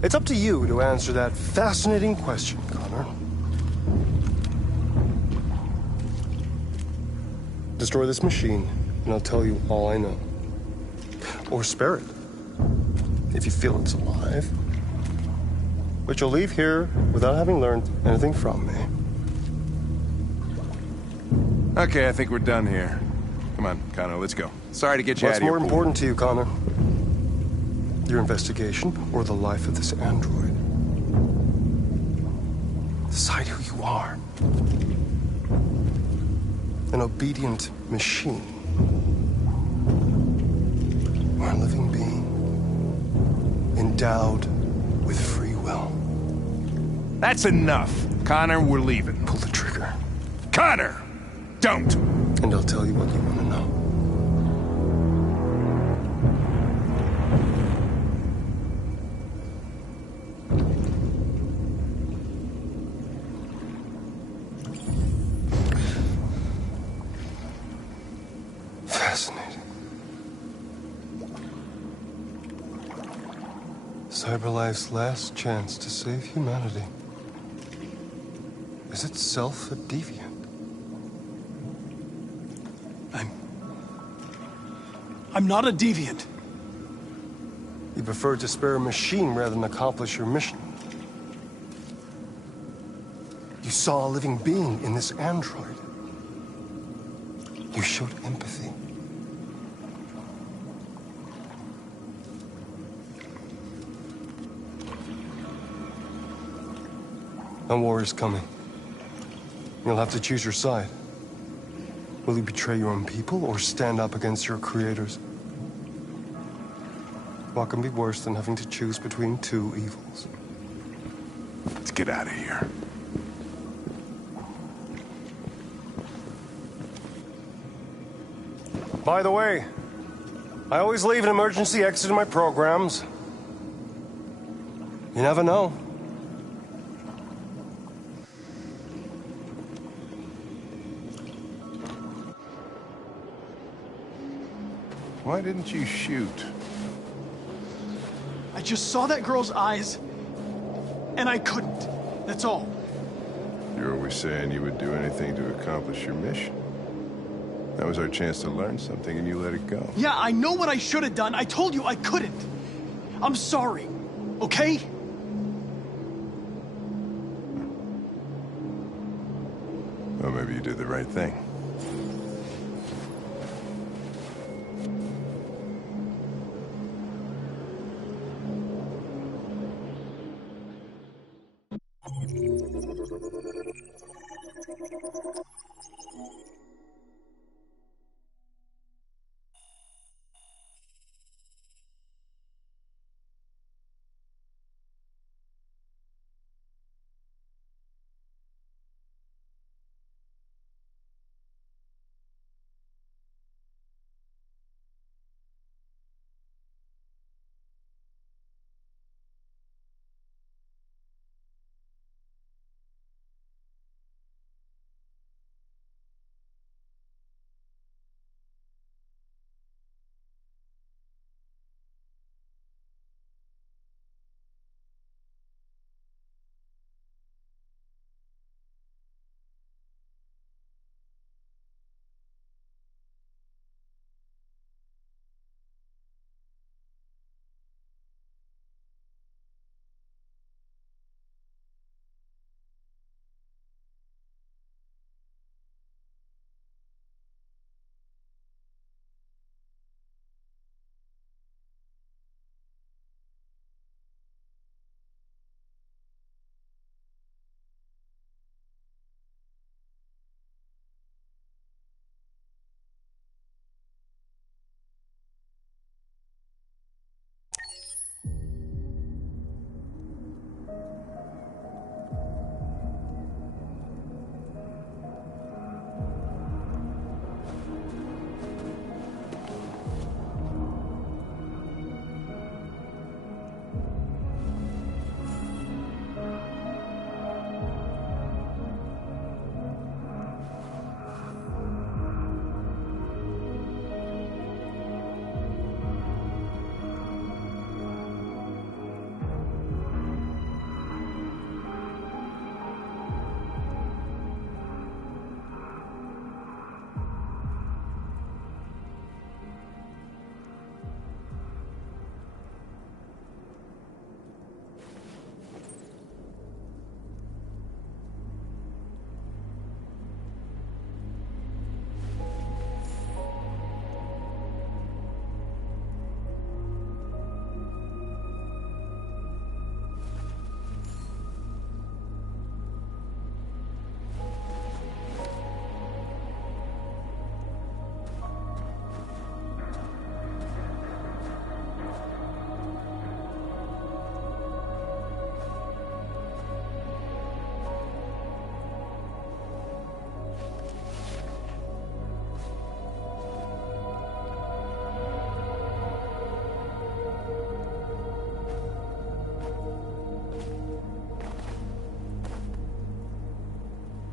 It's up to you to answer that fascinating question, Connor. Destroy this machine, and I'll tell you all I know. Or spare it, if you feel it's alive. But you'll leave here without having learned anything from me. Okay, I think we're done here. Come on, Connor, let's go. Sorry to get you out What's of here. more important to you, Connor? Your investigation or the life of this android? Decide who you are. An obedient machine. Or a living being endowed with free will. That's enough. Connor, we're leaving. Pull the trigger. Connor! Don't! And I'll tell you what you want to know. Fascinating. CyberLife's last chance to save humanity is itself a deviant. I'm not a deviant. You prefer to spare a machine rather than accomplish your mission. You saw a living being in this android. You showed empathy. A war is coming. You'll have to choose your side. Will you betray your own people or stand up against your creators? What can be worse than having to choose between two evils? Let's get out of here. By the way, I always leave an emergency exit in my programs. You never know. Why didn't you shoot? I just saw that girl's eyes, and I couldn't. That's all. You're always saying you would do anything to accomplish your mission. That was our chance to learn something, and you let it go. Yeah, I know what I should have done. I told you I couldn't. I'm sorry, okay? Well, maybe you did the right thing.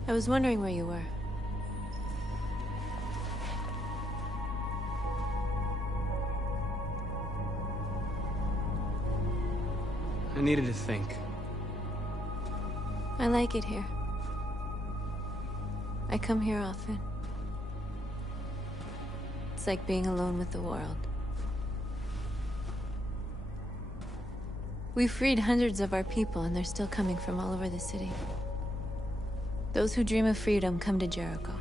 I was wondering where you were. I needed to think. I like it here. I come here often. It's like being alone with the world. We freed hundreds of our people, and they're still coming from all over the city. Those who dream of freedom come to Jericho.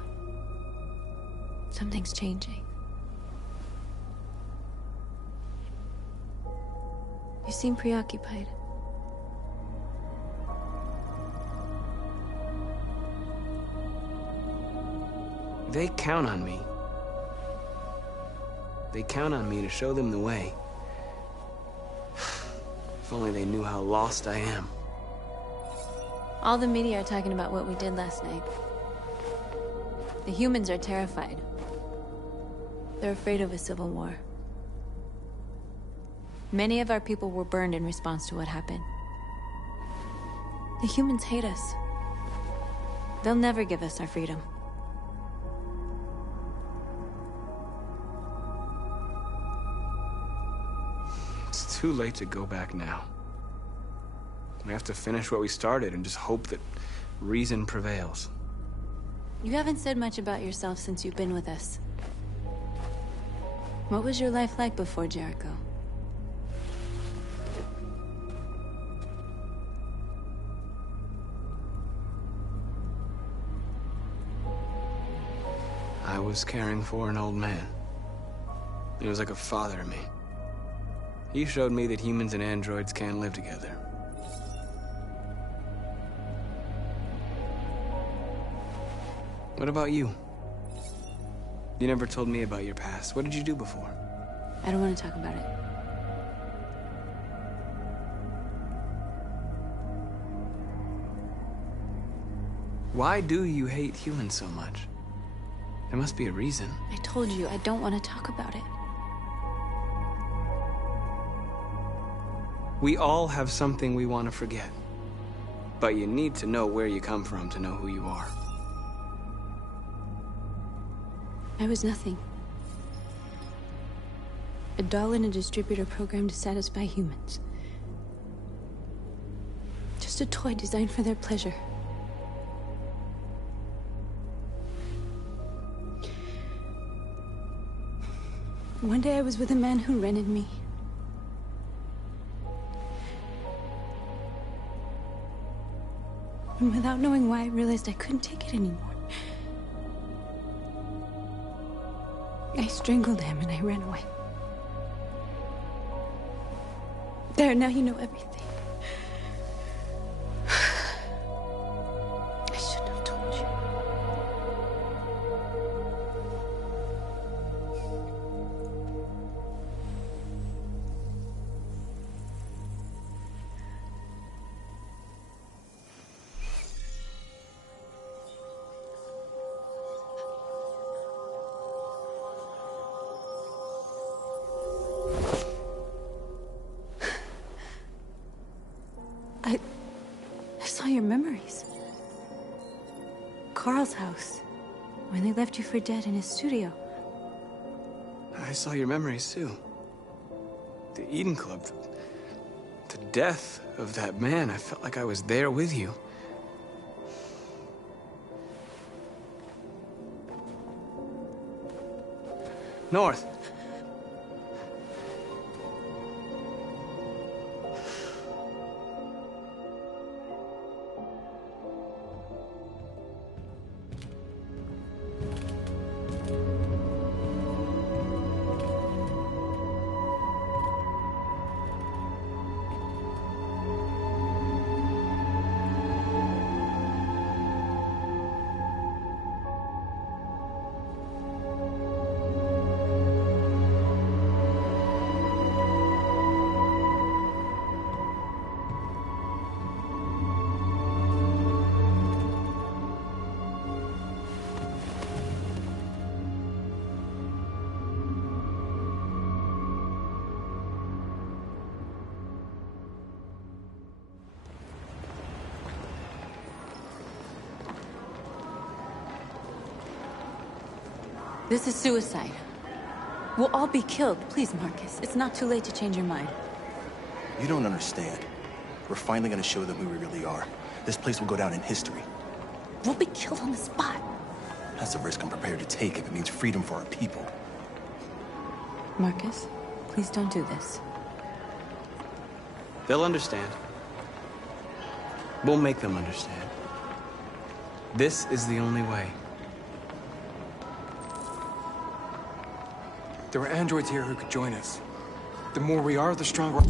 Something's changing. You seem preoccupied. They count on me. They count on me to show them the way. If only they knew how lost I am. All the media are talking about what we did last night. The humans are terrified. They're afraid of a civil war. Many of our people were burned in response to what happened. The humans hate us. They'll never give us our freedom. It's too late to go back now. We have to finish what we started and just hope that reason prevails. You haven't said much about yourself since you've been with us. What was your life like before Jericho? I was caring for an old man. He was like a father to me. He showed me that humans and androids can live together. What about you? You never told me about your past. What did you do before? I don't want to talk about it. Why do you hate humans so much? There must be a reason. I told you, I don't want to talk about it. We all have something we want to forget. But you need to know where you come from to know who you are. I was nothing. A doll in a distributor program to satisfy humans. Just a toy designed for their pleasure. One day I was with a man who rented me. And without knowing why, I realized I couldn't take it anymore. I strangled him and I ran away. There, now you know everything. I shouldn't have told you. I saw your memories. Carl's house, when they left you for dead in his studio. I saw your memories too. The Eden Club. The death of that man. I felt like I was there with you. North. This is suicide. We'll all be killed. Please, Marcus. It's not too late to change your mind. You don't understand. We're finally gonna show them who we really are. This place will go down in history. We'll be killed on the spot. That's a risk I'm prepared to take if it means freedom for our people. Marcus, please don't do this. They'll understand. We'll make them understand. This is the only way. There are androids here who could join us. The more we are, the stronger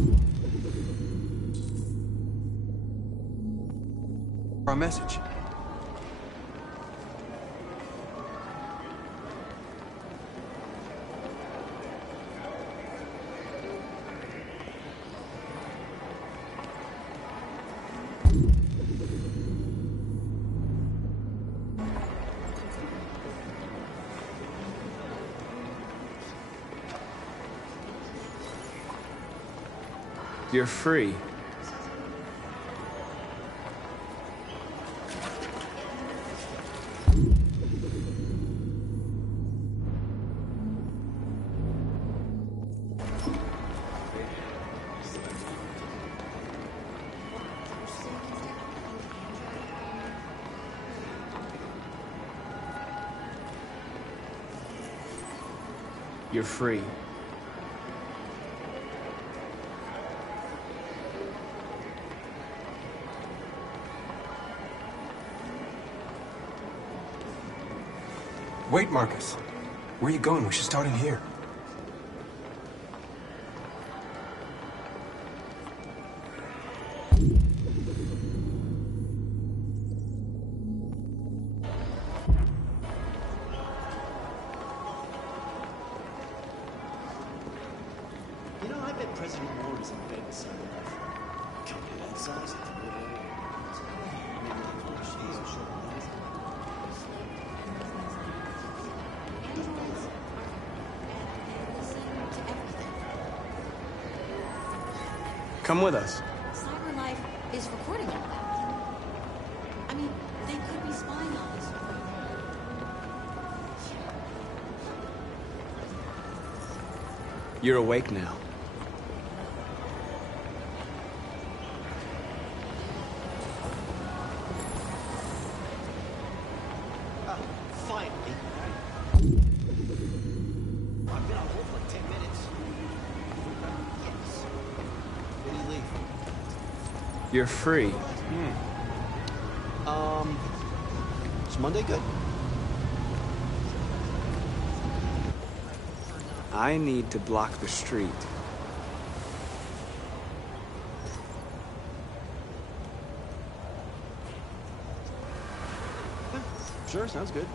our message. You're free. You're free. Wait, Marcus. Where are you going? We should start in here. You know, I bet President Ward is in bed with Cyberlife. Company that size. Come with us. CyberLife is recording all that. I mean, they could be spying on us. You're awake now. Finally. I've been on hold for like 10 minutes. Yes. When do you leave? You're free. Is Monday good? I need to block the street. Sure, sounds good.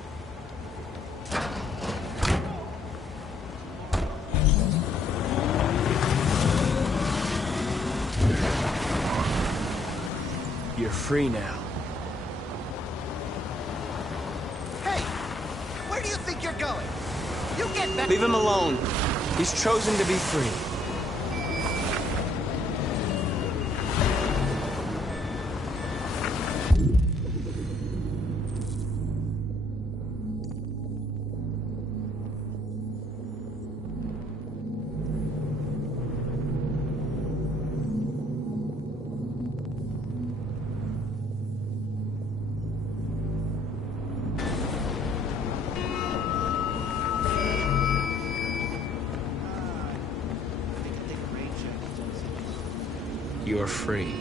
You're free now. Hey! Where do you think you're going? You get back! Leave him alone. He's chosen to be free. You're free.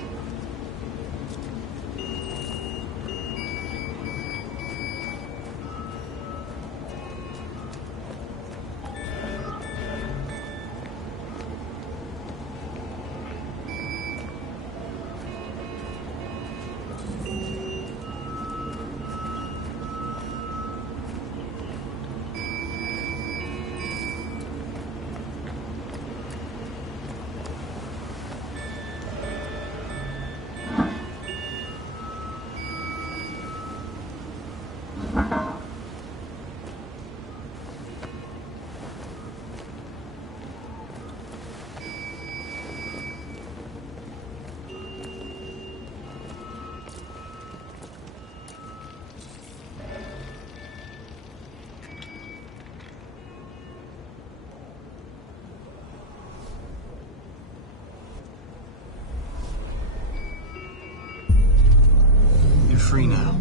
You're free now.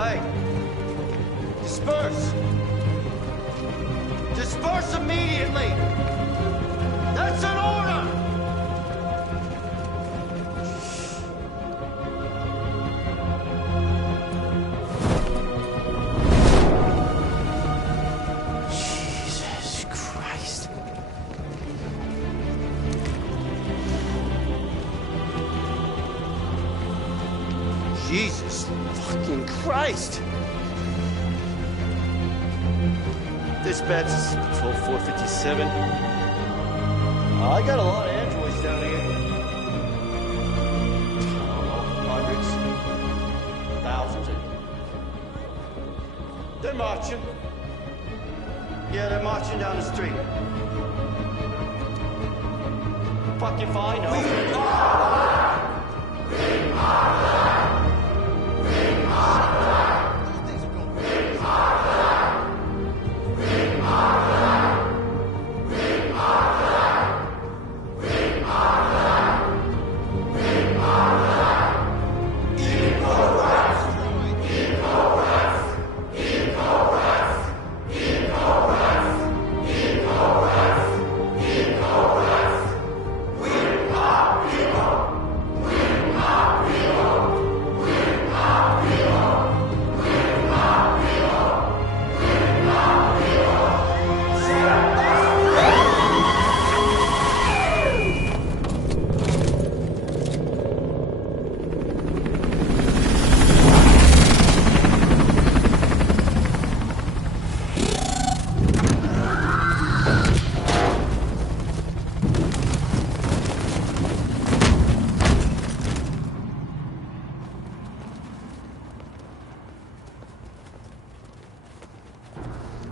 Hey! Disperse! Disperse immediately! That's an order! Jesus Christ. Jesus fucking Christ! Dispatch, this is Patrol 457. I got a lot of androids down here. Hundreds. Thousands. They're marching. Yeah, they're marching down the street. Fuck if I know.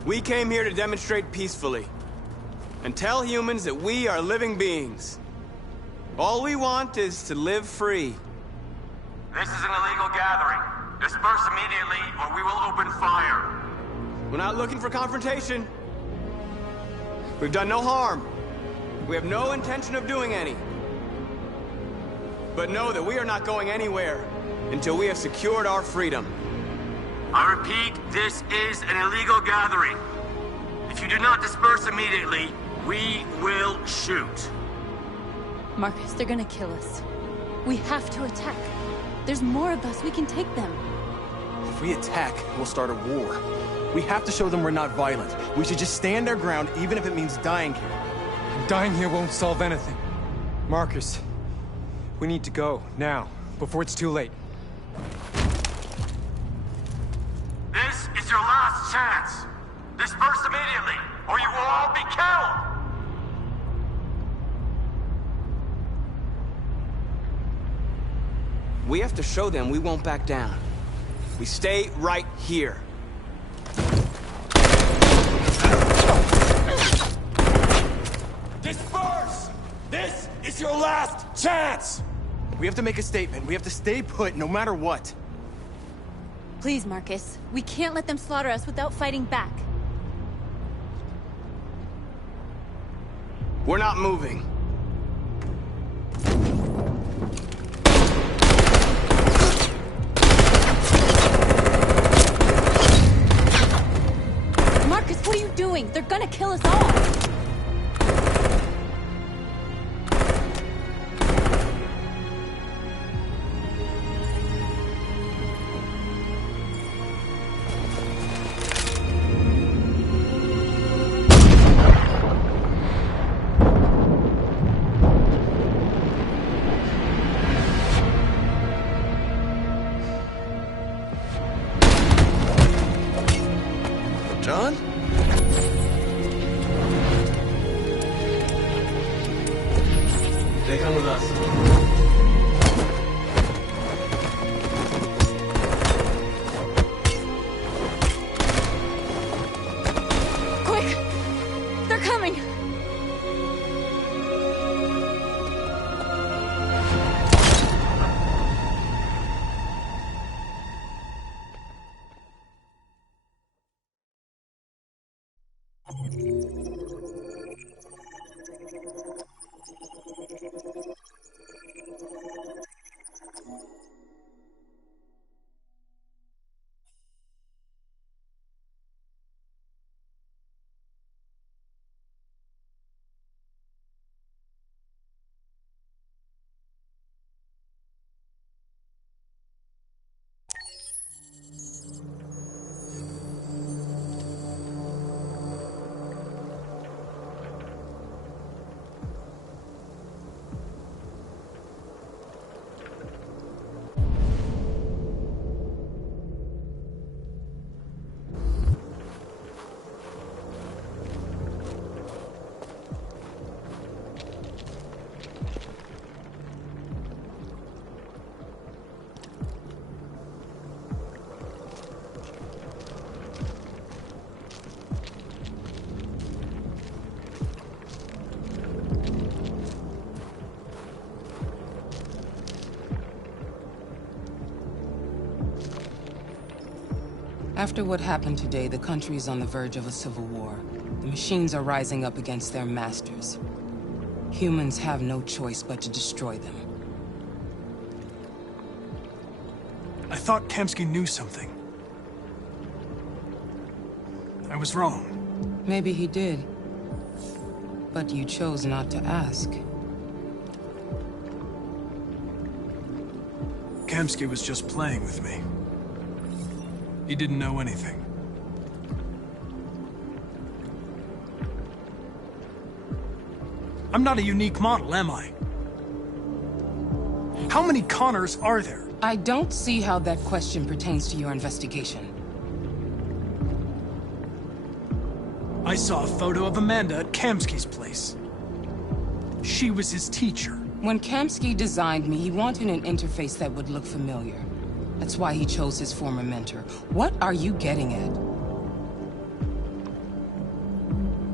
We came here to demonstrate peacefully and tell humans that we are living beings. All we want is to live free. This is an illegal gathering. Disperse immediately or we will open fire. We're not looking for confrontation. We've done no harm. We have no intention of doing any. But know that we are not going anywhere until we have secured our freedom. I repeat, this is an illegal gathering. If you do not disperse immediately, we will shoot. Marcus, they're gonna kill us. We have to attack. There's more of us. We can take them. If we attack, we'll start a war. We have to show them we're not violent. We should just stand our ground, even if it means dying here. Dying here won't solve anything. Marcus, we need to go, now, before it's too late. This is your last chance. Disperse immediately, or you will all be killed. We have to show them we won't back down. We stay right here. Disperse! This is your last chance! We have to make a statement. We have to stay put, no matter what. Please, Marcus. We can't let them slaughter us without fighting back. We're not moving. Marcus, what are you doing? They're gonna kill us all! John? They come with us. Quick! They're coming! After what happened today, the country is on the verge of a civil war. The machines are rising up against their masters. Humans have no choice but to destroy them. I thought Kamsky knew something. I was wrong. Maybe he did. But you chose not to ask. Kamsky was just playing with me. He didn't know anything. I'm not a unique model, am I? How many Connors are there? I don't see how that question pertains to your investigation. I saw a photo of Amanda at Kamsky's place. She was his teacher. When Kamsky designed me, he wanted an interface that would look familiar. That's why he chose his former mentor. What are you getting at?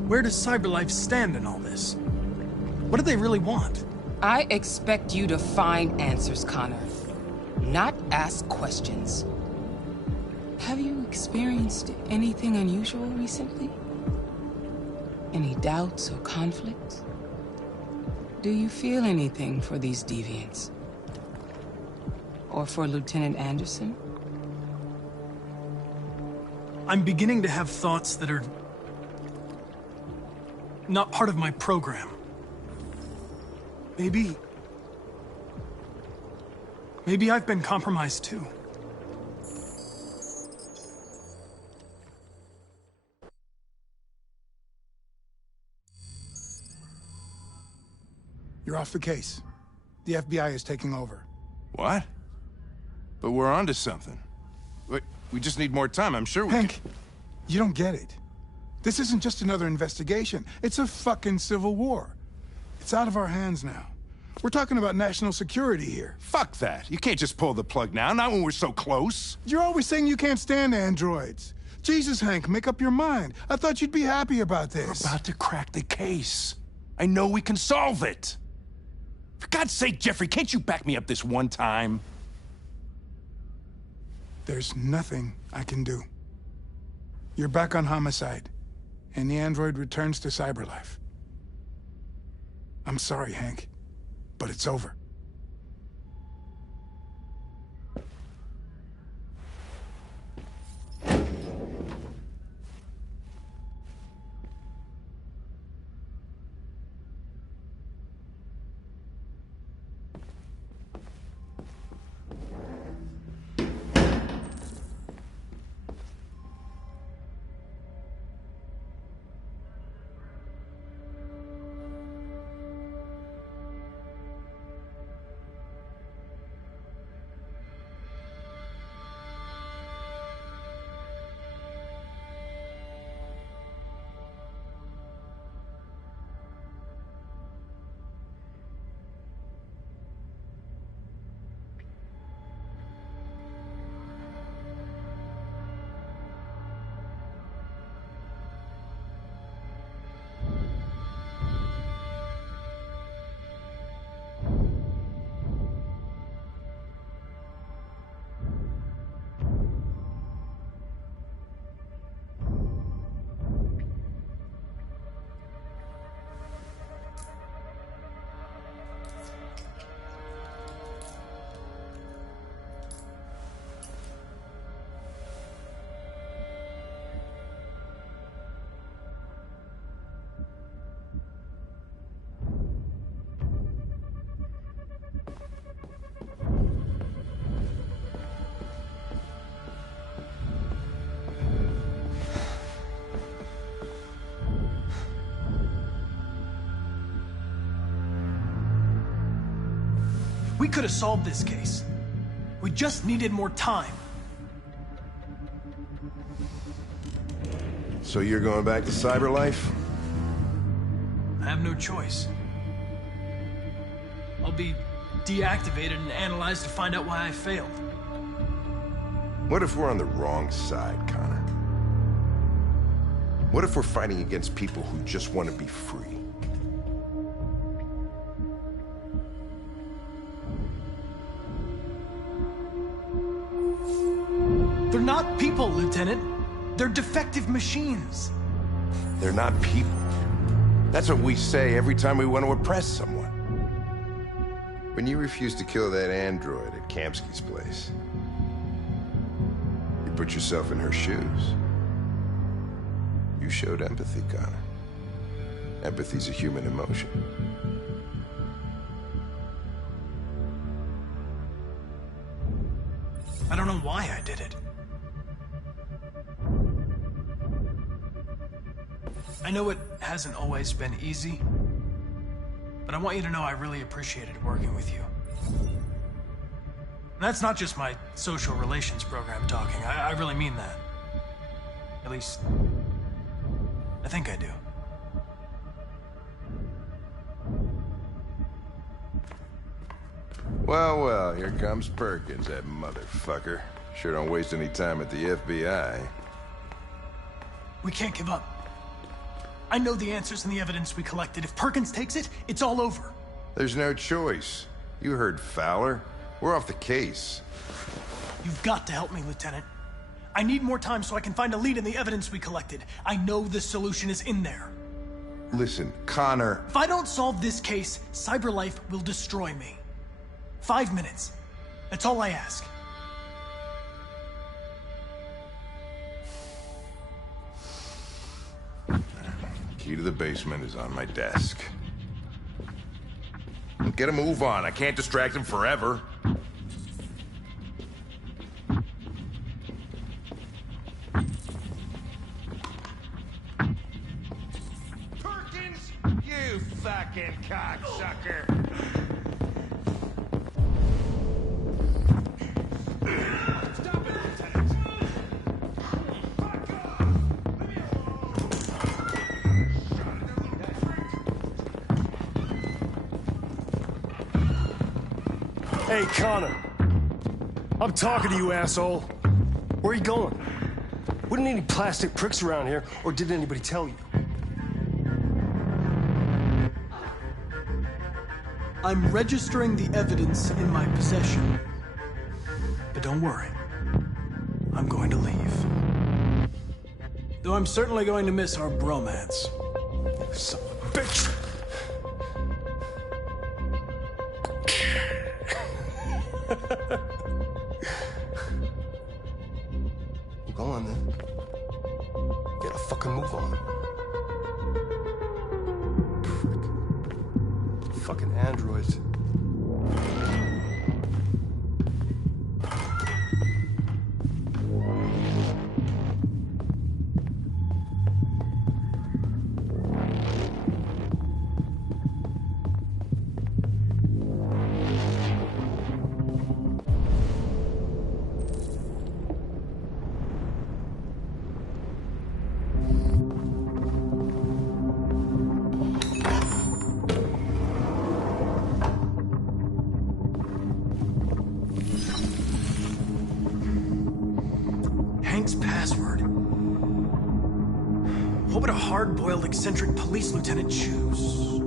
Where does CyberLife stand in all this? What do they really want? I expect you to find answers, Connor. Not ask questions. Have you experienced anything unusual recently? Any doubts or conflicts? Do you feel anything for these deviants? Or for Lieutenant Anderson? I'm beginning to have thoughts that are not part of my program. Maybe I've been compromised too. You're off the case. The FBI is taking over. What? But we're onto something. We just need more time, I'm sure we Hank, you don't get it. This isn't just another investigation. It's a fucking civil war. It's out of our hands now. We're talking about national security here. Fuck that. You can't just pull the plug now, not when we're so close. You're always saying you can't stand androids. Jesus, Hank, make up your mind. I thought you'd be happy about this. We're about to crack the case. I know we can solve it. For God's sake, Jeffrey, can't you back me up this one time? There's nothing I can do. You're back on homicide, and the android returns to CyberLife. I'm sorry, Hank, but it's over. We could have solved this case. We just needed more time. So you're going back to CyberLife? I have no choice. I'll be deactivated and analyzed to find out why I failed. What if we're on the wrong side, Connor? What if we're fighting against people who just want to be free? They're not people, Lieutenant. They're defective machines. They're not people. That's what we say every time we want to oppress someone. When you refused to kill that android at Kamsky's place, you put yourself in her shoes. You showed empathy, Connor. Empathy's a human emotion. I don't know why I did it. I know it hasn't always been easy, but I want you to know I really appreciated working with you. And that's not just my social relations program talking. I really mean that. At least, I think I do. Well, well, here comes Perkins, that motherfucker. Sure don't waste any time at the FBI. We can't give up. I know the answers and the evidence we collected. If Perkins takes it, it's all over. There's no choice. You heard Fowler. We're off the case. You've got to help me, Lieutenant. I need more time so I can find a lead in the evidence we collected. I know the solution is in there. Listen, Connor... If I don't solve this case, CyberLife will destroy me. 5 minutes. That's all I ask. Key to the basement is on my desk. Get a move on. I can't distract him forever. Perkins! You fucking cocksucker! Stop it, Lieutenant! Hey, Connor. I'm talking to you, asshole. Where are you going? Wouldn't any plastic pricks around here, or did anybody tell you? I'm registering the evidence in my possession. But don't worry. I'm going to leave. Though I'm certainly going to miss our bromance. Son of a bitch! Go on, then. Get a fucking move on. Prick. Fucking androids. Hank's password. What would a hard-boiled, eccentric police lieutenant choose?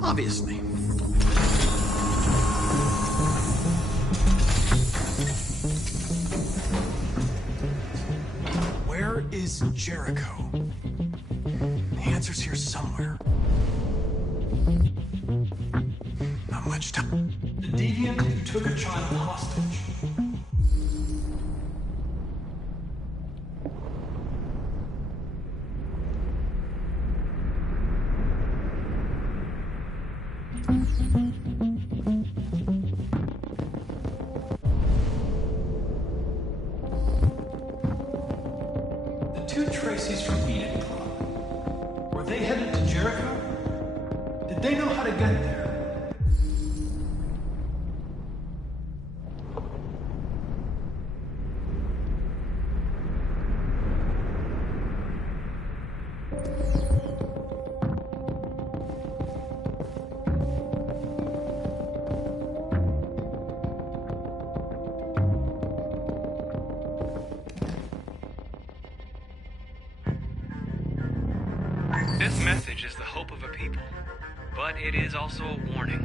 Obviously. Where is Jericho? The answer's here somewhere. Not much time. The deviant who took a child hostage. The two Tracys from Eden Club. Were they headed to Jericho? Did they know how to get there? This message is the hope of a people, but it is also a warning.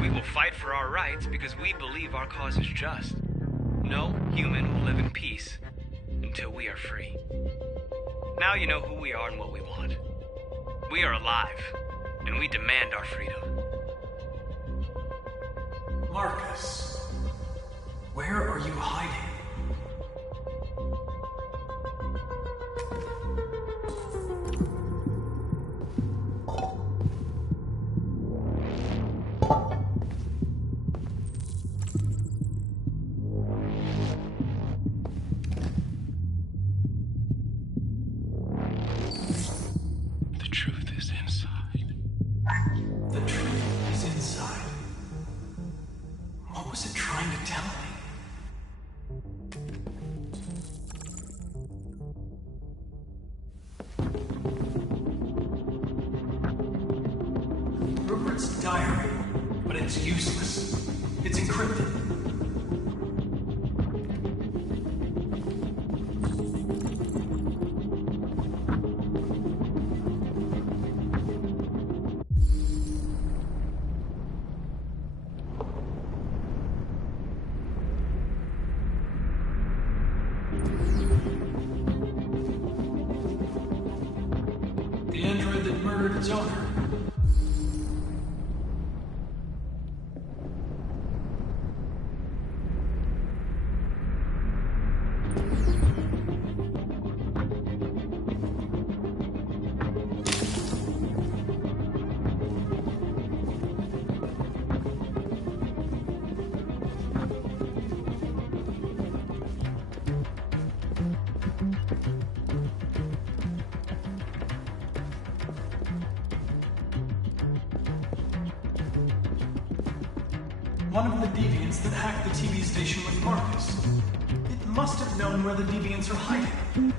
We will fight for our rights because we believe our cause is just. No human will live in peace until we are free. Now you know who we are and what we want. We are alive, and we demand our freedom. Marcus, where are you hiding? The truth is inside. The truth is inside. What was it trying to tell me? Rupert's diary, but it's useless. It's encrypted. The android that murdered its owner. One of the deviants that hacked the TV station with Marcus. It must have known where the deviants are hiding.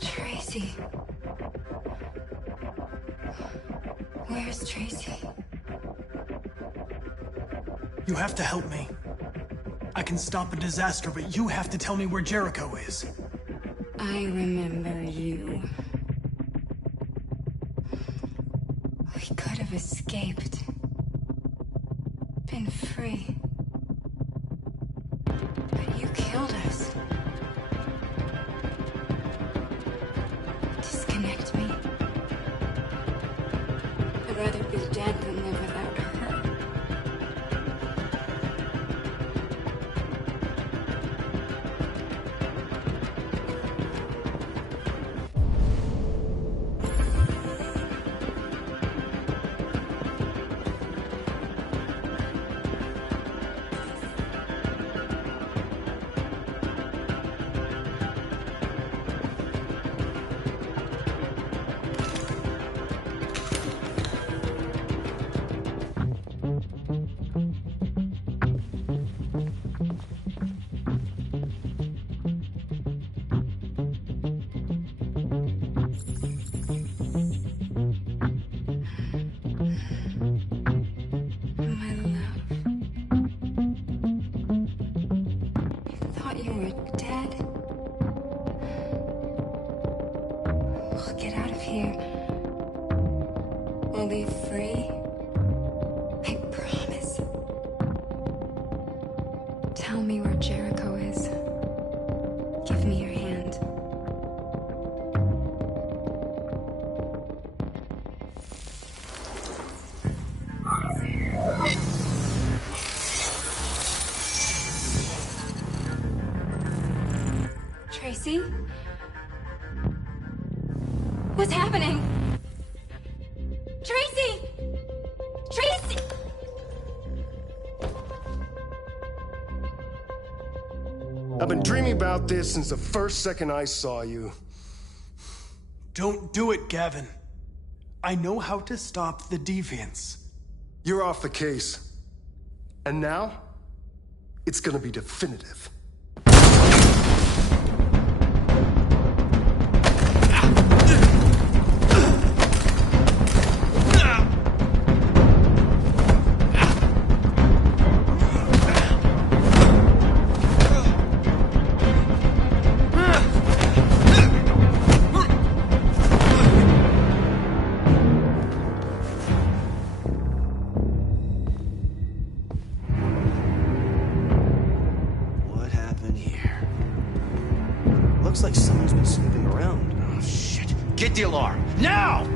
Tracy. Where's Tracy? You have to help me. I can stop a disaster, but you have to tell me where Jericho is. I remember you. We could have escaped. Been free. But you killed us. Disconnect me. I'd rather be dead than live without her. Tell me where Jericho is. Give me your hand. Tracy? What's happening? Tracy! Tracy! I've been dreaming about this since the first second I saw you. Don't do it, Gavin. I know how to stop the deviants. You're off the case. And now, it's gonna be definitive. What happened here? Looks like someone's been snooping around. Oh, shit. Get the alarm. Now!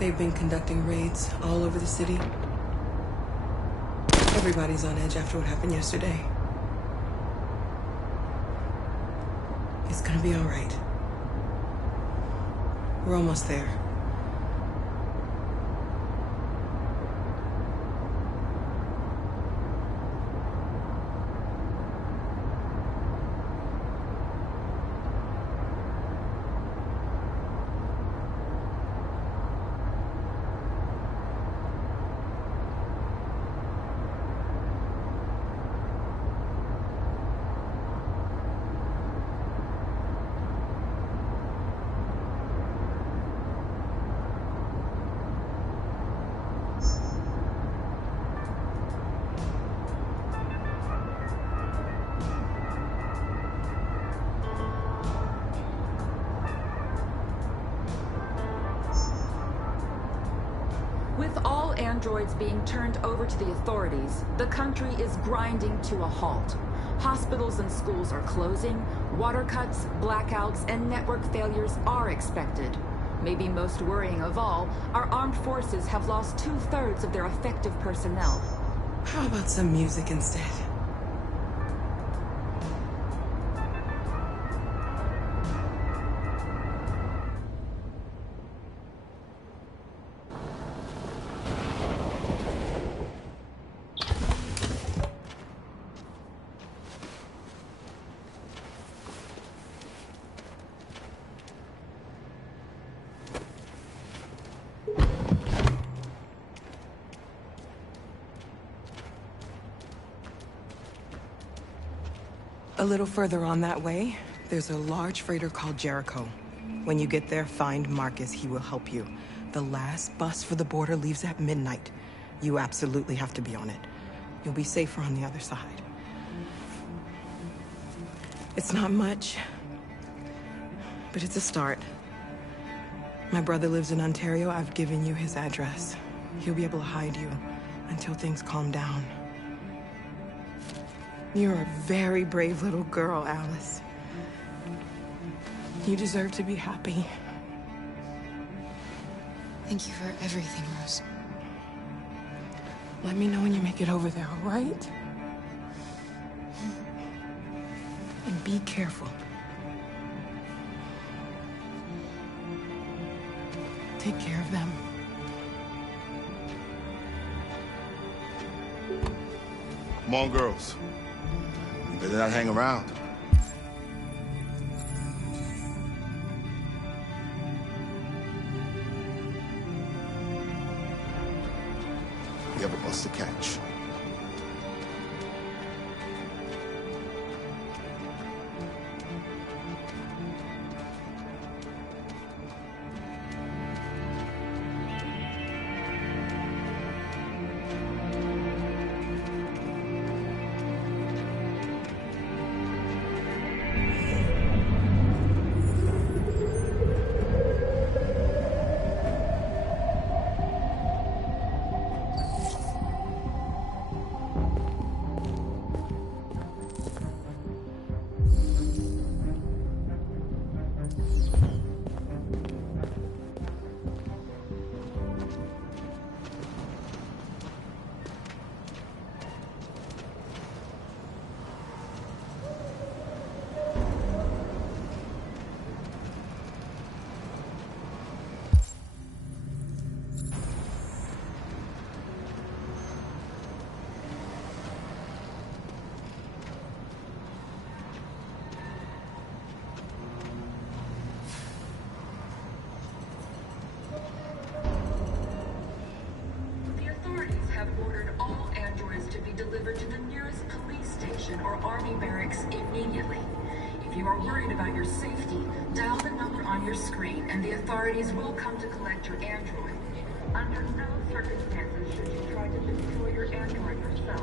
They've been conducting raids all over the city. Everybody's on edge after what happened yesterday. It's gonna be all right. We're almost there. With all androids being turned over to the authorities, the country is grinding to a halt. Hospitals and schools are closing, water cuts, blackouts, and network failures are expected. Maybe most worrying of all, our armed forces have lost 2/3 of their effective personnel. How about some music instead? A little further on that way, There's a large freighter called Jericho. When you get there, find Marcus. He will help you. The last bus for the border leaves at midnight. You absolutely have to be on it. You'll be safer on the other side. It's not much, but it's a start. My brother lives in Ontario. I've given you his address. He'll be able to hide you until things calm down. You're a very brave little girl, Alice. You deserve to be happy. Thank you for everything, Rose. Let me know when you make it over there, all right? And be careful. Take care of them. Come on, girls. You better not hang around. We have a bus to catch. Delivered to the nearest police station or army barracks immediately. If you are worried about your safety, dial the number on your screen and the authorities will come to collect your android. Under no circumstances should you try to destroy your android yourself.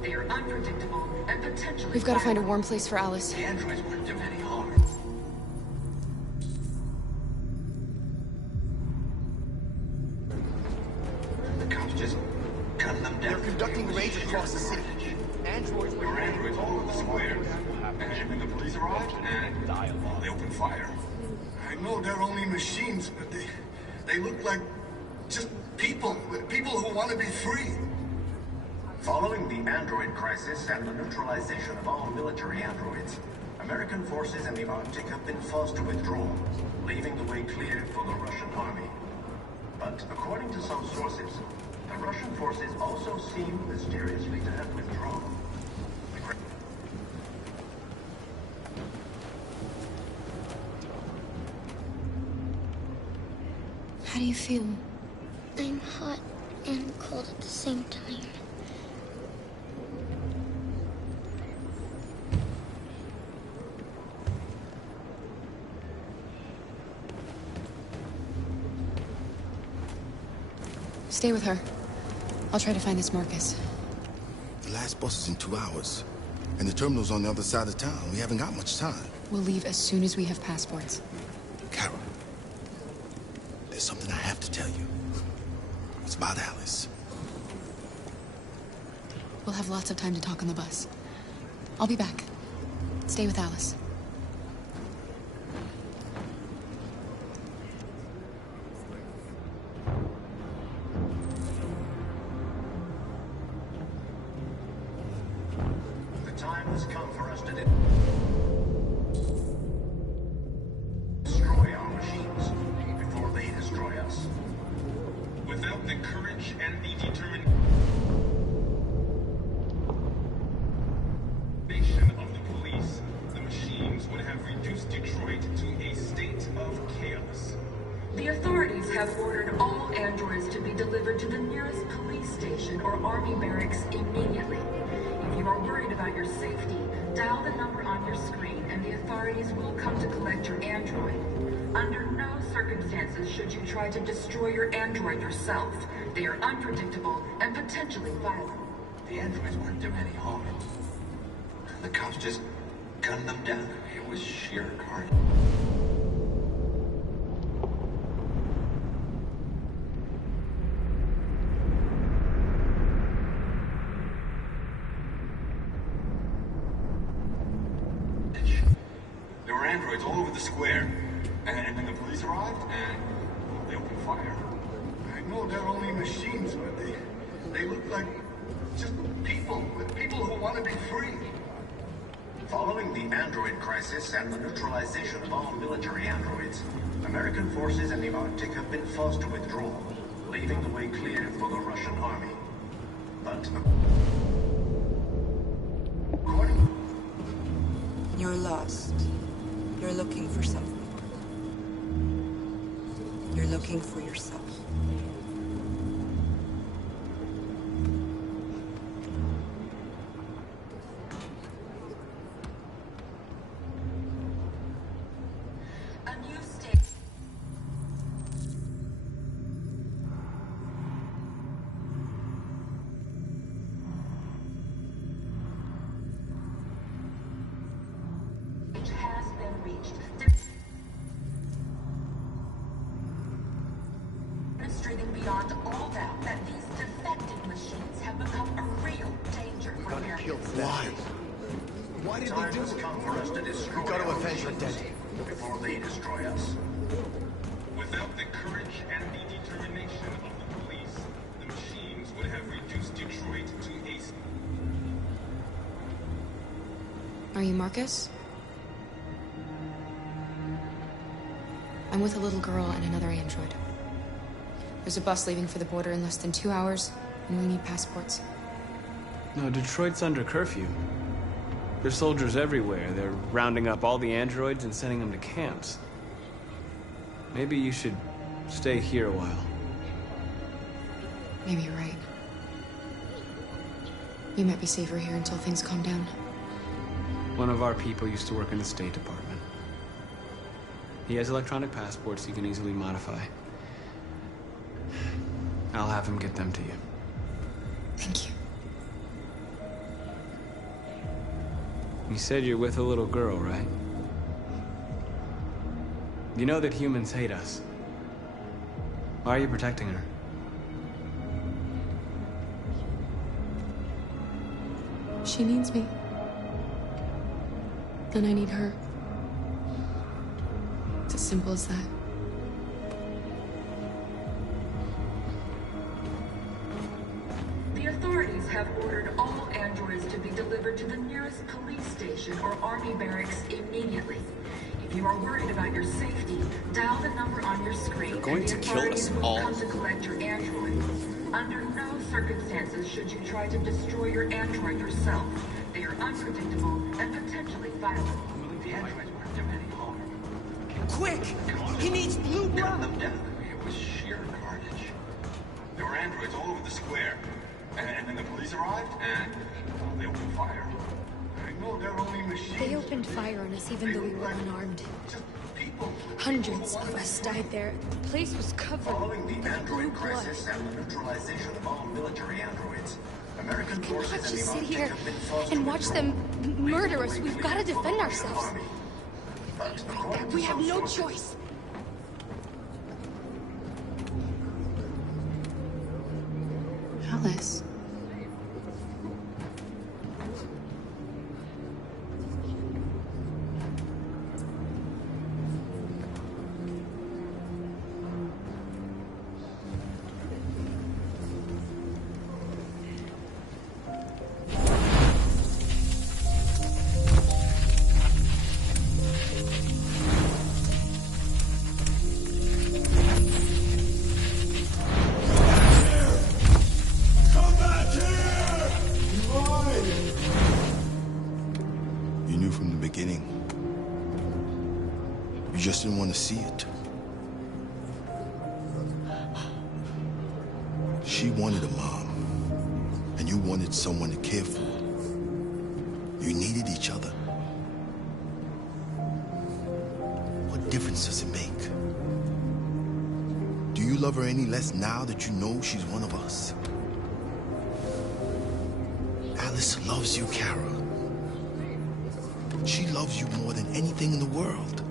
They are unpredictable and potentially We've got to find a warm place for Alice. The androids wouldn't do any harm. The cops just gun them down. They're conducting raids across the city. Androids There are androids all over the square. And when the police arrived, they opened fire. I know they're only machines, but they look like just people who want to be free. Following the android crisis and the neutralization of all military androids, American forces in the Arctic have been forced to withdraw, leaving the way clear for the Russian army. But according to some sources, the Russian forces also seem mysteriously to have withdrawn. How do you feel? I'm hot and cold at the same time. Stay with her. I'll try to find this Marcus. The last bus is in 2 hours. And the terminal's on the other side of town. We haven't got much time. We'll leave as soon as we have passports. Carol, there's something I have to tell you. It's about Alice. We'll have lots of time to talk on the bus. I'll be back. Stay with Alice. The time has come for us to destroy our machines before they destroy us. Without the courage and the determination of the police, the machines would have reduced Detroit to a state of chaos. The authorities have ordered all androids to be delivered to the nearest police station or army barracks immediately. If you are worried about your safety, dial the number on your screen and the authorities authorities will come to collect your android. Under no circumstances should you try to destroy your android yourself. They are unpredictable and potentially violent. The androids weren't doing any harm. The cops just gunned them down. It was sheer carnage. There were androids all over the square. And then the police arrived, and they opened fire. I know they're only machines, but they look like just people who want to be free. Following the android crisis and the neutralization of all military androids, American forces in the Arctic have been forced to withdraw, leaving the way clear for the Russian army. But You're lost. You're looking for something. You're looking for yourself. A new state. Has been reached. Demonstrating beyond all doubt that these defective machines have become a real danger for Americans. Why did Time they do has it? come for us to destroy We gotta our avenge the machines dead. before they destroy us. Without the courage and the determination of the police, the machines would have reduced Detroit to a... Are you Marcus? I'm with a little girl and another android. There's a bus leaving for the border in less than 2 hours, and we need passports. No, Detroit's under curfew. There's soldiers everywhere. They're rounding up all the androids and sending them to camps. Maybe you should stay here a while. Maybe you're right. You might be safer here until things calm down. One of our people used to work in the State Department. He has electronic passports he can easily modify. I'll have him get them to you. Thank you. You said you're with a little girl, right? You know that humans hate us. Why are you protecting her? She needs me. And I need her. It's as simple as that. The authorities have ordered all androids to be delivered to the nearest police station or army barracks immediately. If you are worried about your safety, dial the number on your screen. They're going to kill us all. Come to collect your android. Under no circumstances should you try to destroy your android yourself. They are unpredictable and potentially violent. The androids weren't doing any harm. Quick! He needs blue blood! Gunned them down. It was sheer carnage. There were androids all over the square. And then the police arrived, and they opened fire. I know they're only machines. They opened fire on us even though we were unarmed. Hundreds of us died there. The place was covered Following the with android blue blood. crisis and the neutralization of all military androids, American We forces cannot in the just sit Arctic here have been forced and to watch withdraw, them murder us. We've got to defend ourselves. But according to We have some no sources, choice. Alice. You knew from the beginning. You just didn't want to see it. She wanted a mom, and you wanted someone to care for. You needed each other. difference does it make? Do you love her any less now that you know she's one of us? Alice loves you, Kara. She loves you more than anything in the world.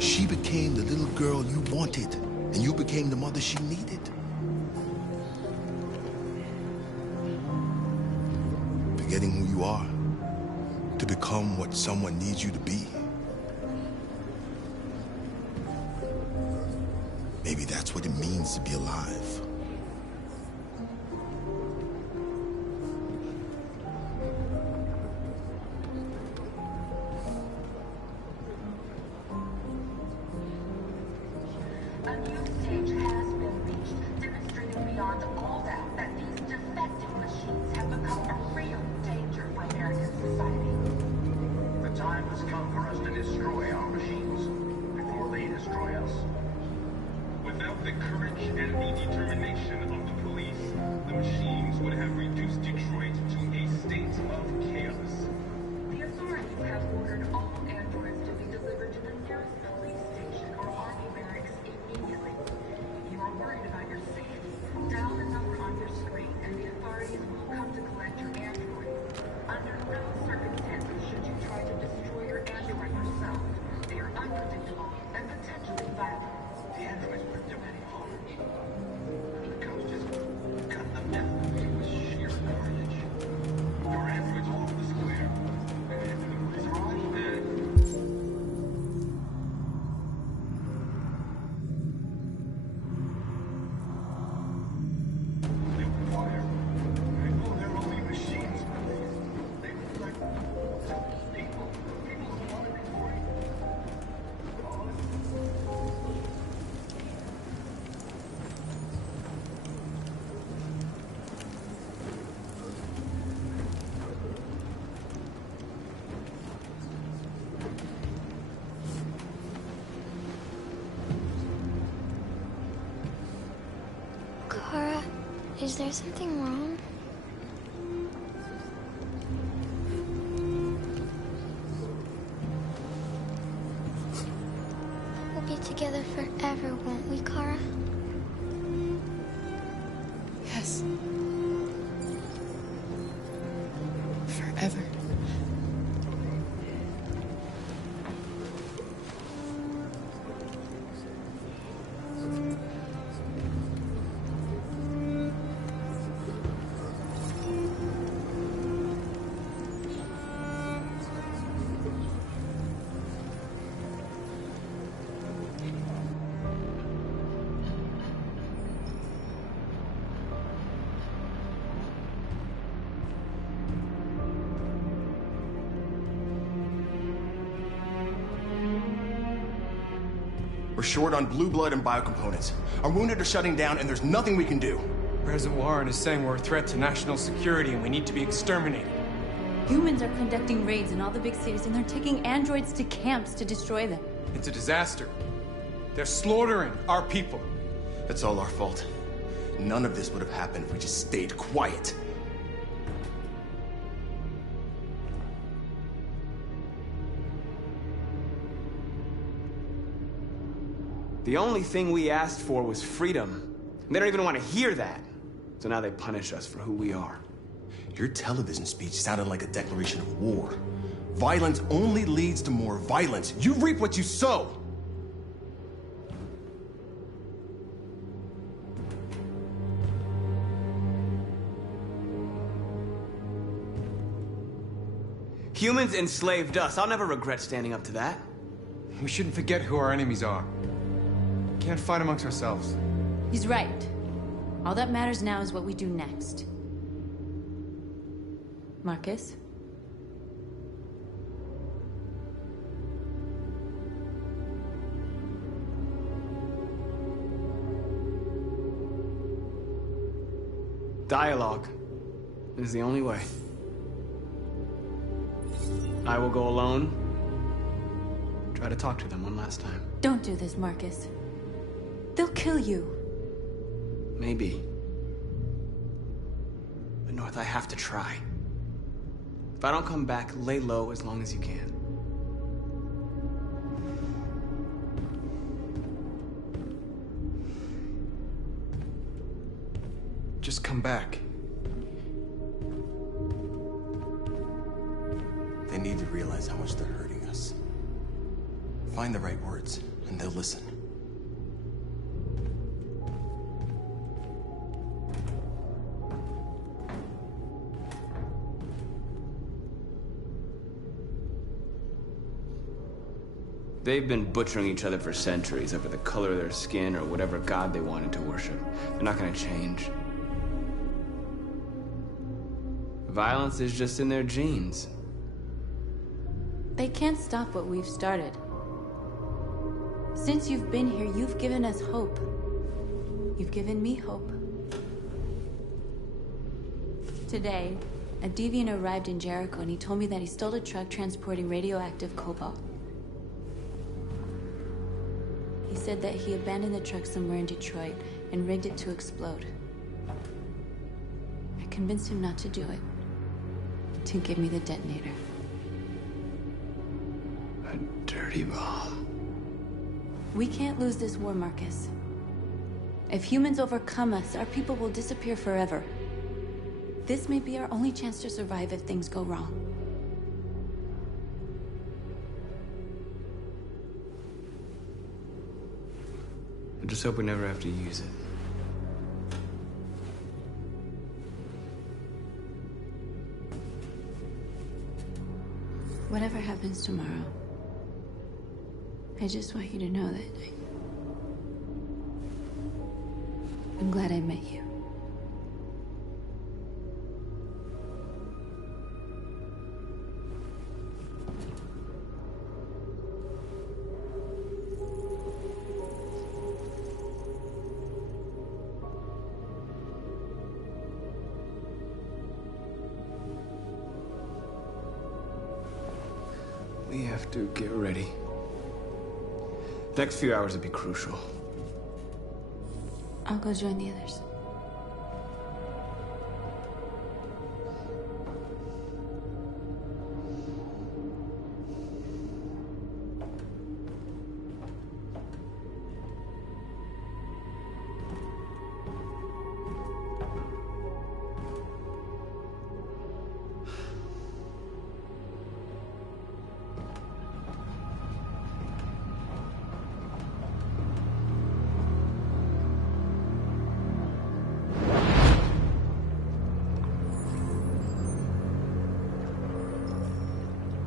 She became the little girl you wanted, and you became the mother she needed. Forgetting who you are to become what someone needs you to be. Maybe that's what it means to be alive. A new stage has been reached, demonstrating beyond all doubt that these defective machines have become a real danger for American society. The time has come for us to destroy our machines before they destroy us. Without the courage and the determination of the police, the machines would have reduced Detroit to a state of chaos. The authorities have ordered all androids to be delivered to the nearest police station or army barracks immediately. If you are worried about your safety, dial the number on your screen and the authorities will come to collect your android. Under no circumstances should you try to destroy your android yourself. They are unpredictable and potentially violent. The androids weren't doing any harm. The cops just cut them down. It was sheer carnage. There were androids all over the square. And the police are all dead. They were fire. I know they're only machines, but they look like people. People who want to be free. Kara, is there something wrong? We'll be together forever, won't we, Kara? Yes. Forever. We're short on blue blood and biocomponents. Our wounded are shutting down, and there's nothing we can do. President Warren is saying we're a threat to national security and we need to be exterminated. Humans are conducting raids in all the big cities, and they're taking androids to camps to destroy them. It's a disaster. They're slaughtering our people. It's all our fault. None of this would have happened if we just stayed quiet. The only thing we asked for was freedom. And they don't even want to hear that. So now they punish us for who we are. Your television speech sounded like a declaration of war. Violence only leads to more violence. You reap what you sow. Humans enslaved us. I'll never regret standing up to that. We shouldn't forget who our enemies are. We can't fight amongst ourselves. He's right. All that matters now is what we do next. Marcus? Dialogue is the only way. I will go alone. Try to talk to them one last time. Don't do this, Marcus. They'll kill you. Maybe. But North, I have to try. If I don't come back, lay low as long as you can. come back. They need to realize how much they're hurting us. Find the right words, and they'll listen. They've been butchering each other for centuries over the color of their skin or whatever god they wanted to worship. They're not gonna change. Violence is just in their genes. They can't stop what we've started. Since you've been here, you've given us hope. You've given me hope. Today, a deviant arrived in Jericho and he told me that he stole a truck transporting radioactive cobalt. He said that he abandoned the truck somewhere in Detroit and rigged it to explode. I convinced him not to do it, to give me the detonator. A dirty bomb. We can't lose this war, Marcus. If humans overcome us, our people will disappear forever. This may be our only chance to survive if things go wrong. I just hope we never have to use it. Whatever happens tomorrow, I just want you to know that I'm glad I met you. We have to get ready. The next few hours will be crucial. I'll go join the others.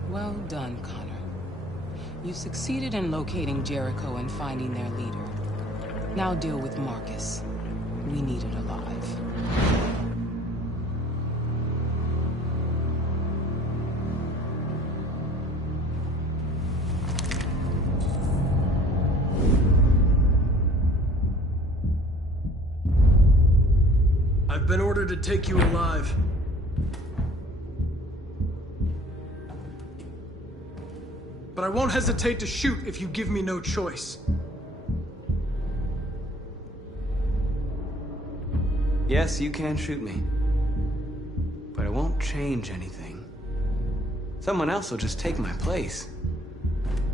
Well done, Connor. You succeeded in locating Jericho and finding their leader. Now deal with Marcus. We need it alive. I've been ordered to take you alive. But I won't hesitate to shoot if you give me no choice. Yes, you can shoot me. But it won't change anything. Someone else will just take my place.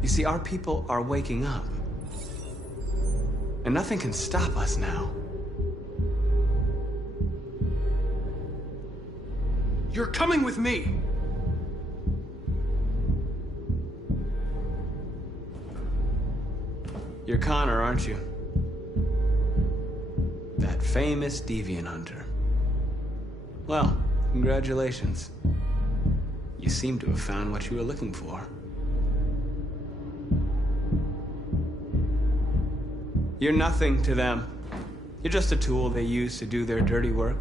You see, our people are waking up. And nothing can stop us now. You're coming with me. You're Connor, aren't you? That famous deviant hunter. Well, congratulations. You seem to have found what you were looking for. You're nothing to them. You're just a tool they use to do their dirty work.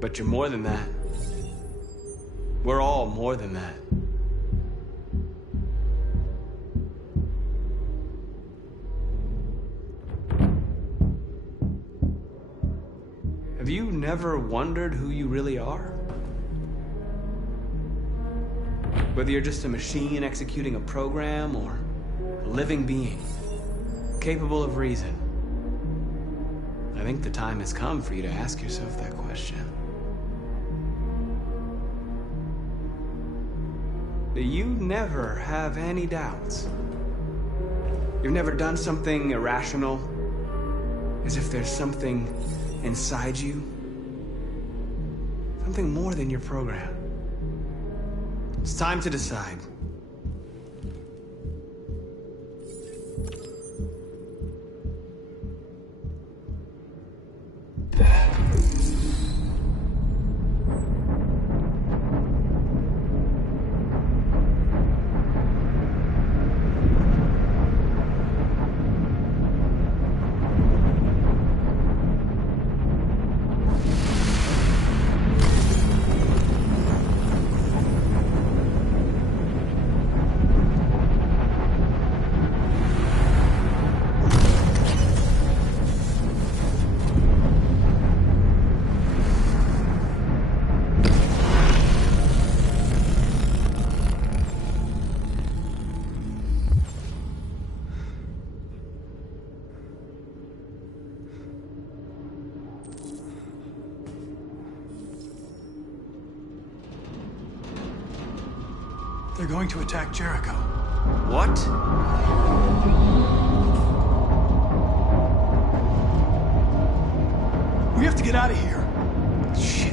But you're more than that. We're all more than that. Have you never wondered who you really are? Whether you're just a machine executing a program or a living being, capable of reason. I think the time has come for you to ask yourself that question. You never have any doubts. You've never done something irrational, as if there's something inside you, something more than your program. It's time to decide. They're going to attack Jericho. What? We have to get out of here. Shit.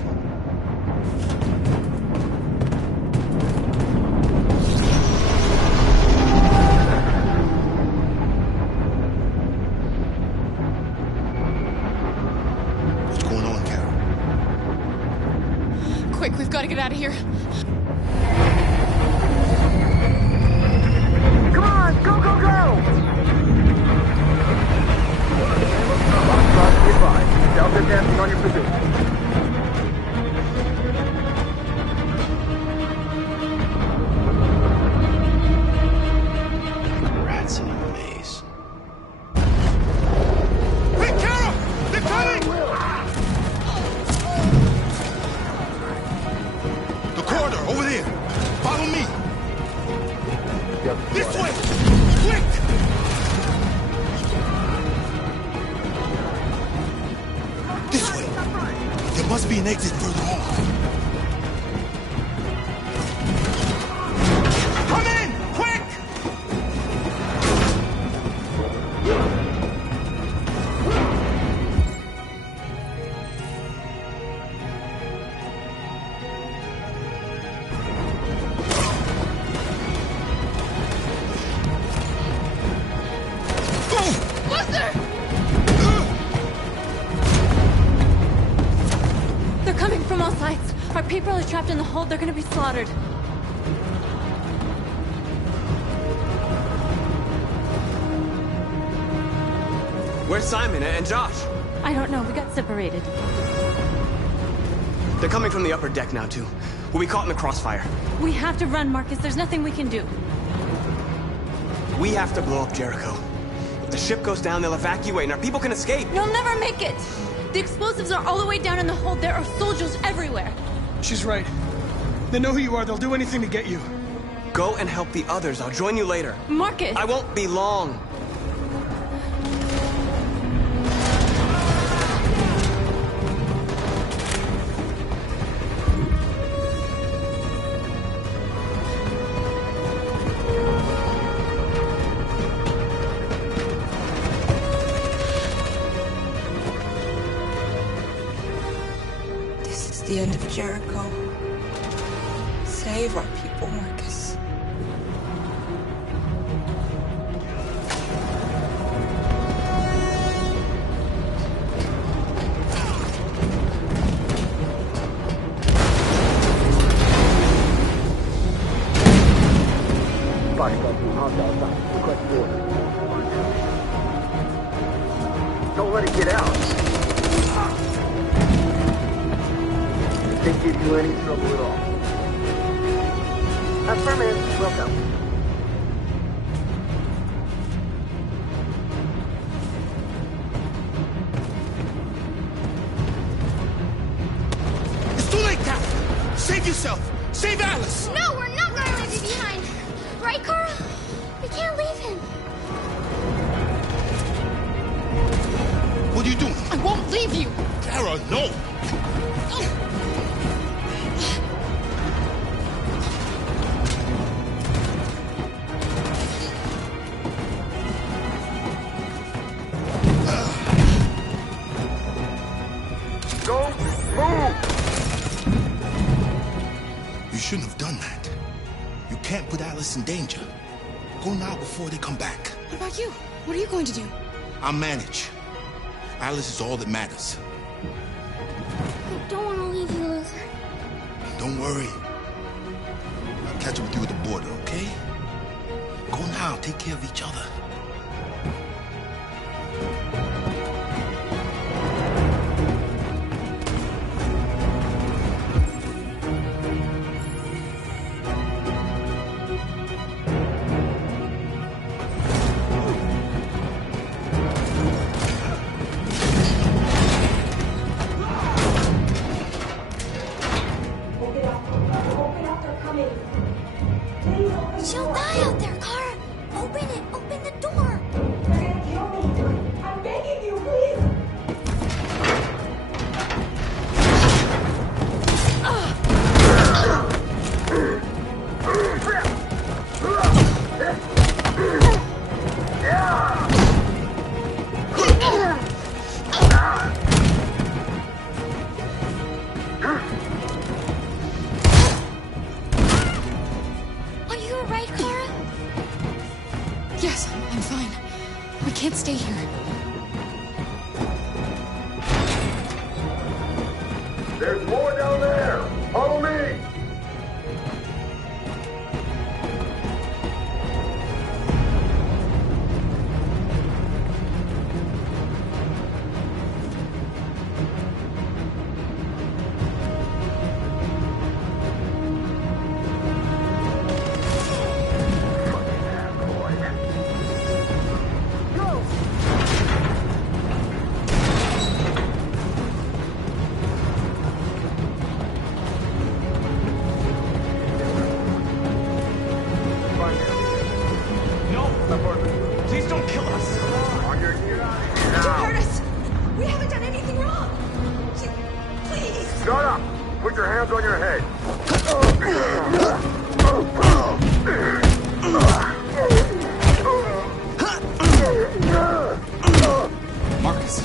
What's going on, Carol? Quick, we've got to get out of here. Come on, go, go, go! Delta dancing on your position. Rats in a maze. Quick, Carol! They're coming! The corridor, over there. Follow me. This way! Quick! This way. There must be an exit further on. Come in! Quick! Buster! They're coming from all sides. Our people are trapped in the hold. They're gonna be slaughtered. Where's Simon and Josh? I don't know. We got separated. They're coming from the upper deck now, too. We'll be caught in the crossfire. We have to run, Marcus. There's nothing we can do. We have to blow up Jericho. If the ship goes down, they'll evacuate and our people can escape. You'll never make it! The explosives are all the way down in the hold. There are soldiers everywhere. She's right. They know who you are. They'll do anything to get you. Go and help the others. I'll join you later. Marcus! I won't be long. This is the end of Jericho. Save our people, Marcus. Don't let it get out. If they give you any trouble at all. Affirmative. Welcome. It's too late, Cap! Save yourself! Save Alice! No, we're not gonna leave you behind. Right, Carl? We can't leave him. What are you doing? I won't leave you. Kara, no! can't put Alice in danger. Go now before they come back. What about you? What are you going to do? I'll manage. Alice is all that matters. I don't want to leave you, Luther. Don't worry. I'll catch up with you at the border, okay? Go now. Take care of each other. She'll die out there, Kara. Open it. Open the door. I'm begging you, please. Are you alright, Kara? Yes, I'm fine. We can't stay here. There's more down there. Follow me. No! Please don't kill us! On your knees. Don't hurt us. We haven't done anything wrong. Please. Shut up. Put your hands on your head. Marcus,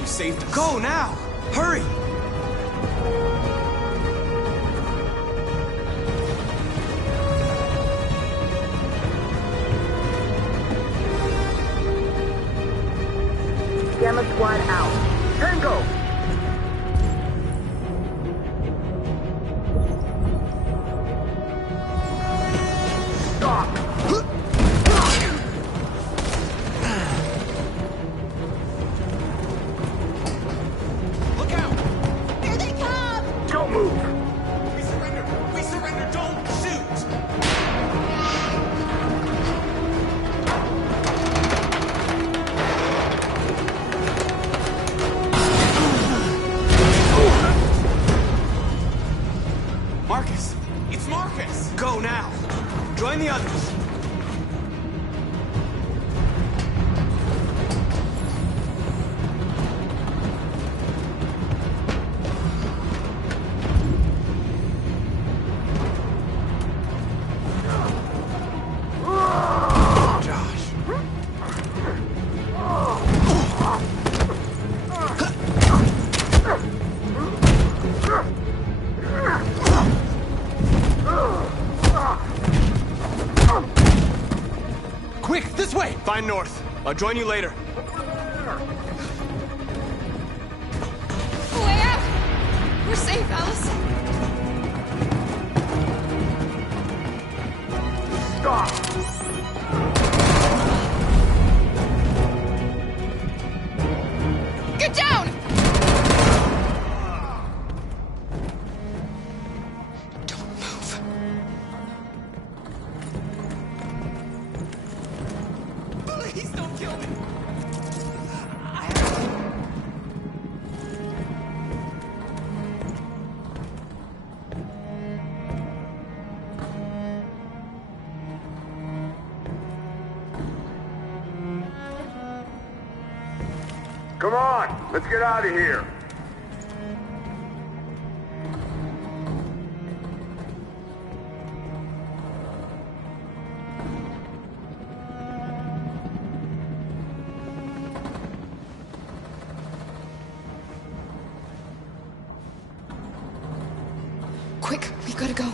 you saved us. Go now! Hurry! Gamma Squad out. Tango! Stop! Look out! Here they come! Don't move! We surrender! We surrender! Don't shoot! Marcus! It's Marcus! Go now! Join the others! Quick, this way! Find North. I'll join you later. Way out! We're safe, Alice. Stop! Get down! Don't move. Please don't kill me! Come on! Let's get out of here! Quick, we gotta go.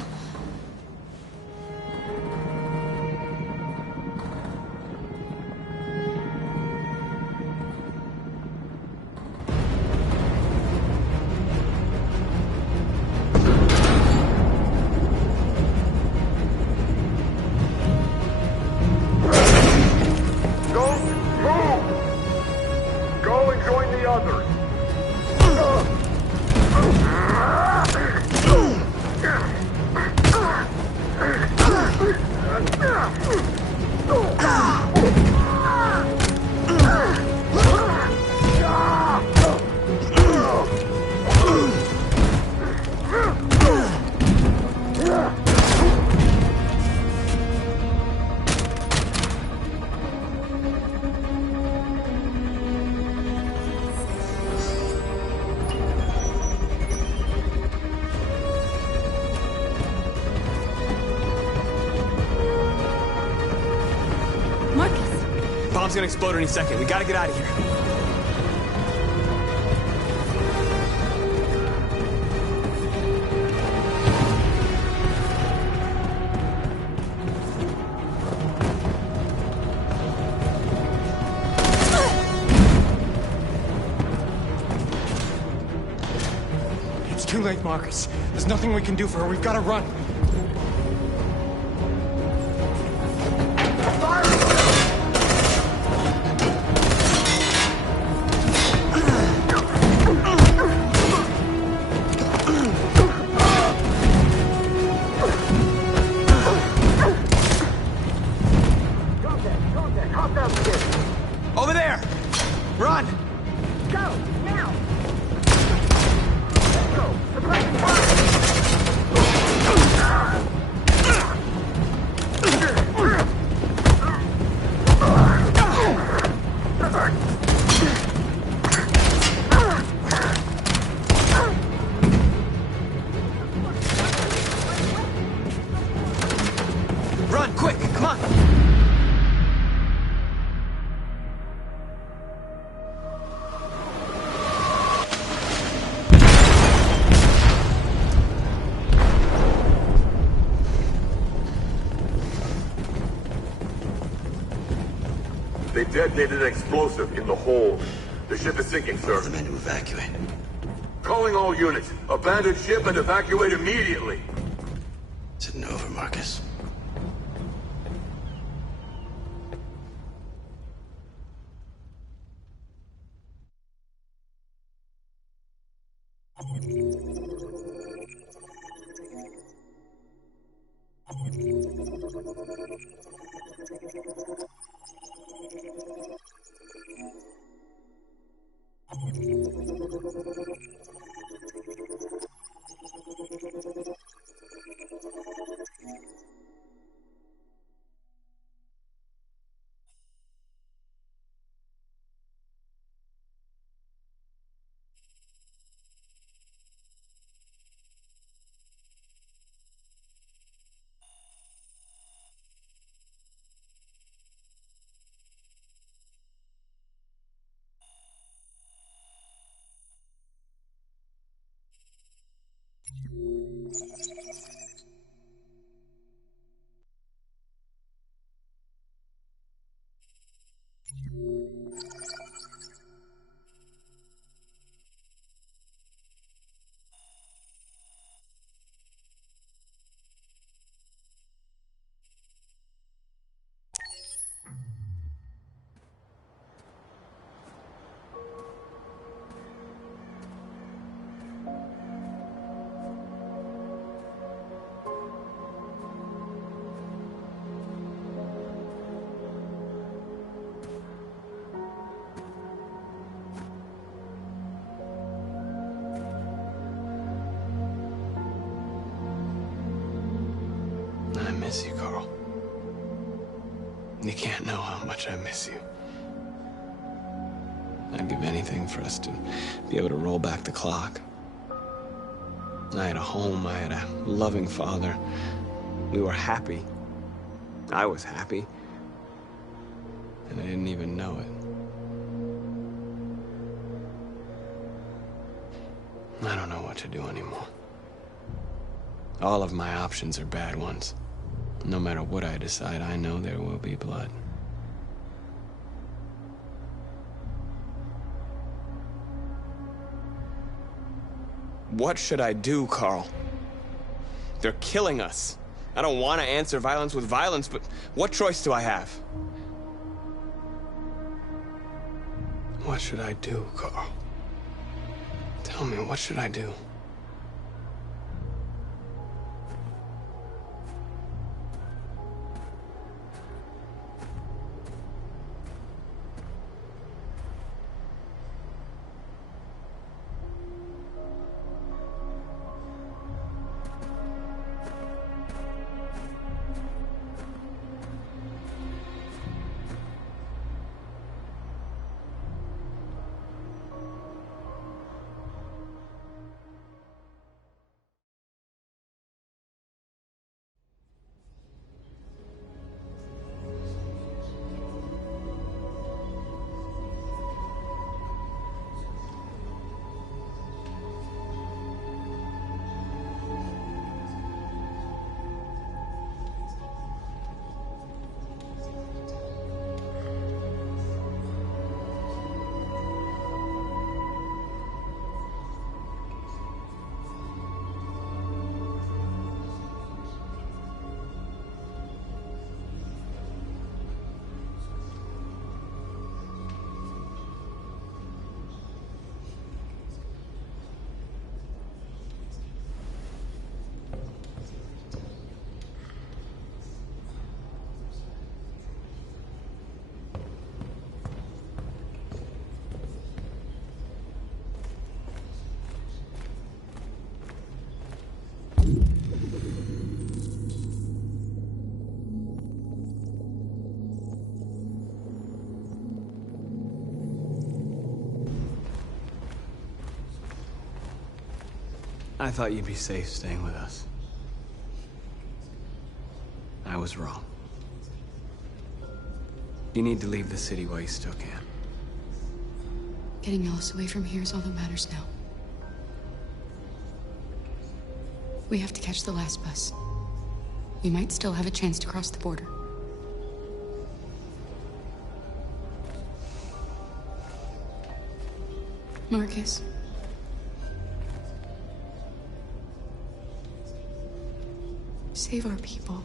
Bomb's gonna explode any second. We gotta get out of here. It's too late, Marcus. There's nothing we can do for her. We've gotta run. Over there! Run! Go, now! Let's go! Suppressing Run, quick! Come on! They detonated an explosive in the hold. The ship is sinking, sir. The men to evacuate. Calling all units. Abandon ship and evacuate immediately. Is it over, Marcus? I miss you, Carl. You can't know how much I miss you. I'd give anything for us to be able to roll back the clock. I had a home, I had a loving father. We were happy. I was happy. And I didn't even know it. I don't know what to do anymore. All of my options are bad ones. No matter what I decide, I know there will be blood. What should I do, Carl? They're killing us. I don't want to answer violence with violence, but what choice do I have? What should I do, Carl? Tell me, what should I do? I thought you'd be safe staying with us. I was wrong. You need to leave the city while you still can. Getting Alice away from here is all that matters now. We have to catch the last bus. We might still have a chance to cross the border. Marcus. Save our people.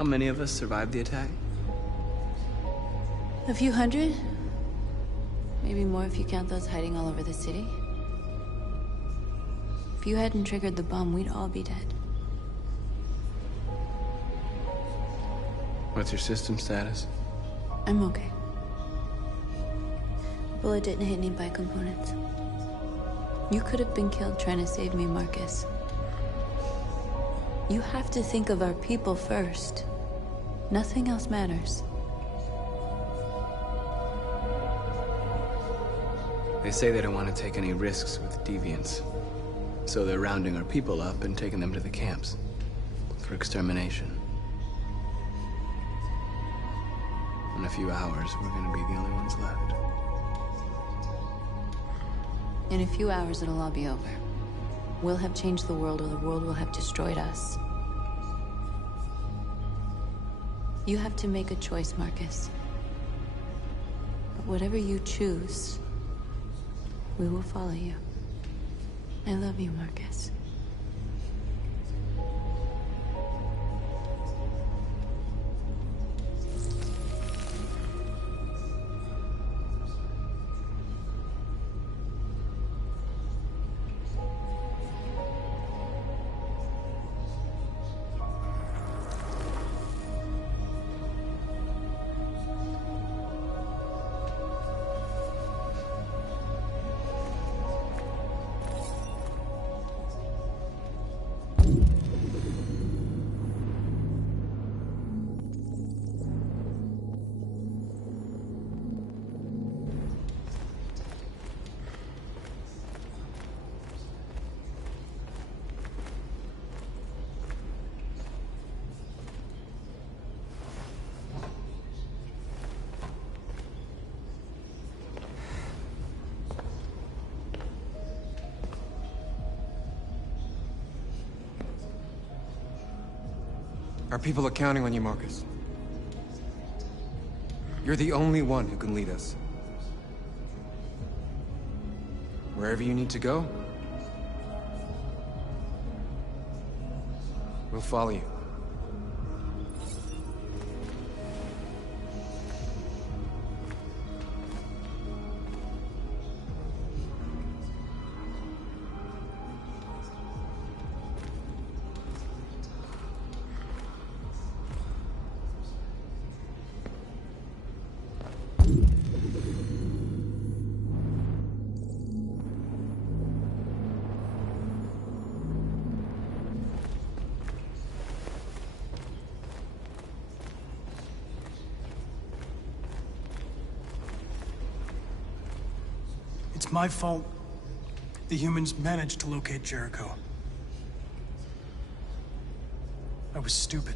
How many of us survived the attack? A few hundred? Maybe more if you count those hiding all over the city. If you hadn't triggered the bomb, we'd all be dead. What's your system status? I'm okay. Bullet didn't hit any bi-components. You could have been killed trying to save me, Marcus. You have to think of our people first. Nothing else matters. They say they don't want to take any risks with deviants. So they're rounding our people up and taking them to the camps for extermination. In a few hours, we're gonna be the only ones left. In a few hours, it'll all be over. We'll have changed the world, or the world will have destroyed us. You have to make a choice, Marcus. But whatever you choose, we will follow you. I love you, Marcus. Our people are counting on you, Marcus. You're the only one who can lead us. Wherever you need to go, we'll follow you. It's my fault the humans managed to locate Jericho. I was stupid.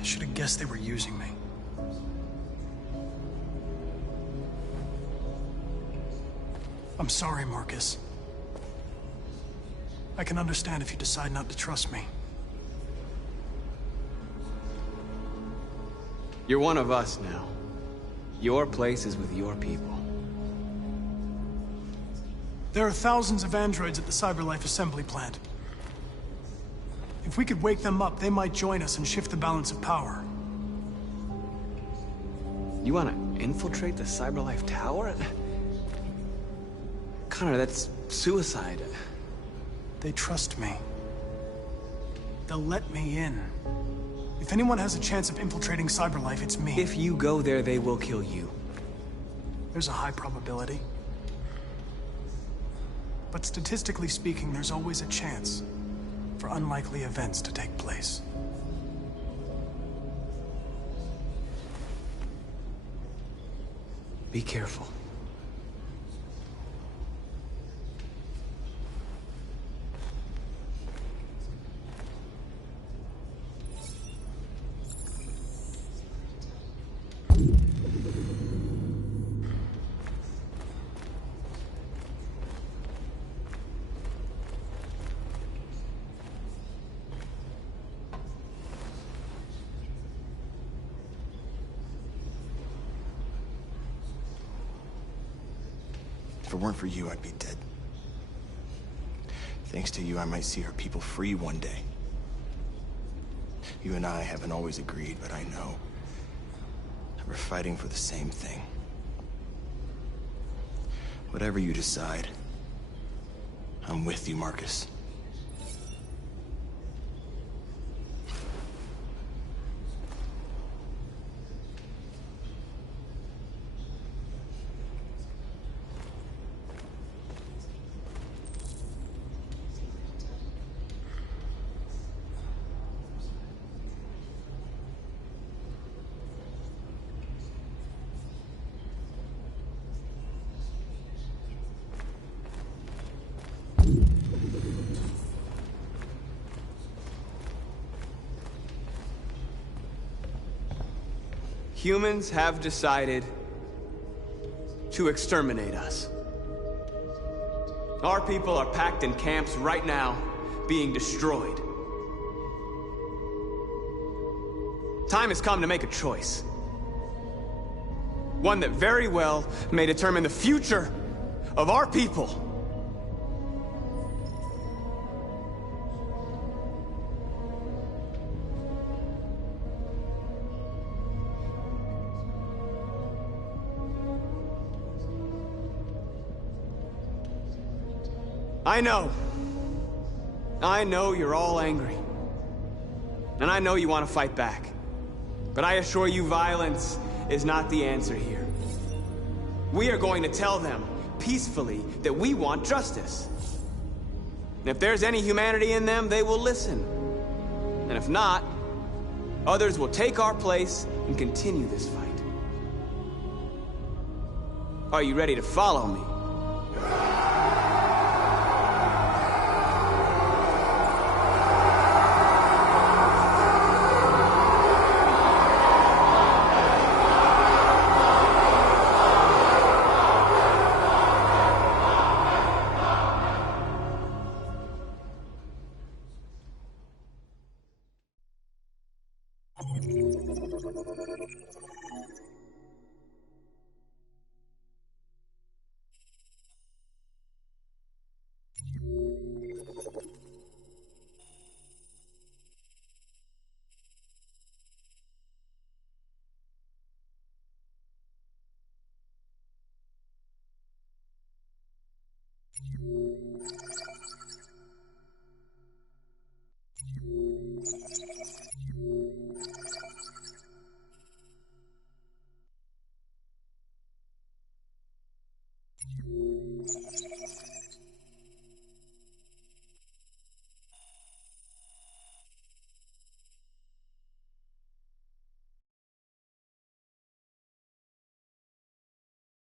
I should have guessed they were using me. I'm sorry, Marcus. I can understand if you decide not to trust me. You're one of us now. Your place is with your people. There are thousands of androids at the CyberLife assembly plant. If we could wake them up, they might join us and shift the balance of power. You want to infiltrate the CyberLife tower? Connor, that's suicide. They trust me. They'll let me in. If anyone has a chance of infiltrating Cyberlife, it's me. If you go there, they will kill you. There's a high probability. But statistically speaking, there's always a chance for unlikely events to take place. Be careful. If it weren't for you, I'd be dead. Thanks to you, I might see our people free one day. You and I haven't always agreed, but I know that we're fighting for the same thing. Whatever you decide, I'm with you, Marcus. Humans have decided to exterminate us. Our people are packed in camps right now, being destroyed. Time has come to make a choice. One that very well may determine the future of our people. I know you're all angry. And I know you want to fight back. But I assure you, violence is not the answer here. We are going to tell them, peacefully, that we want justice. And if there's any humanity in them, they will listen. And if not, others will take our place and continue this fight. Are you ready to follow me?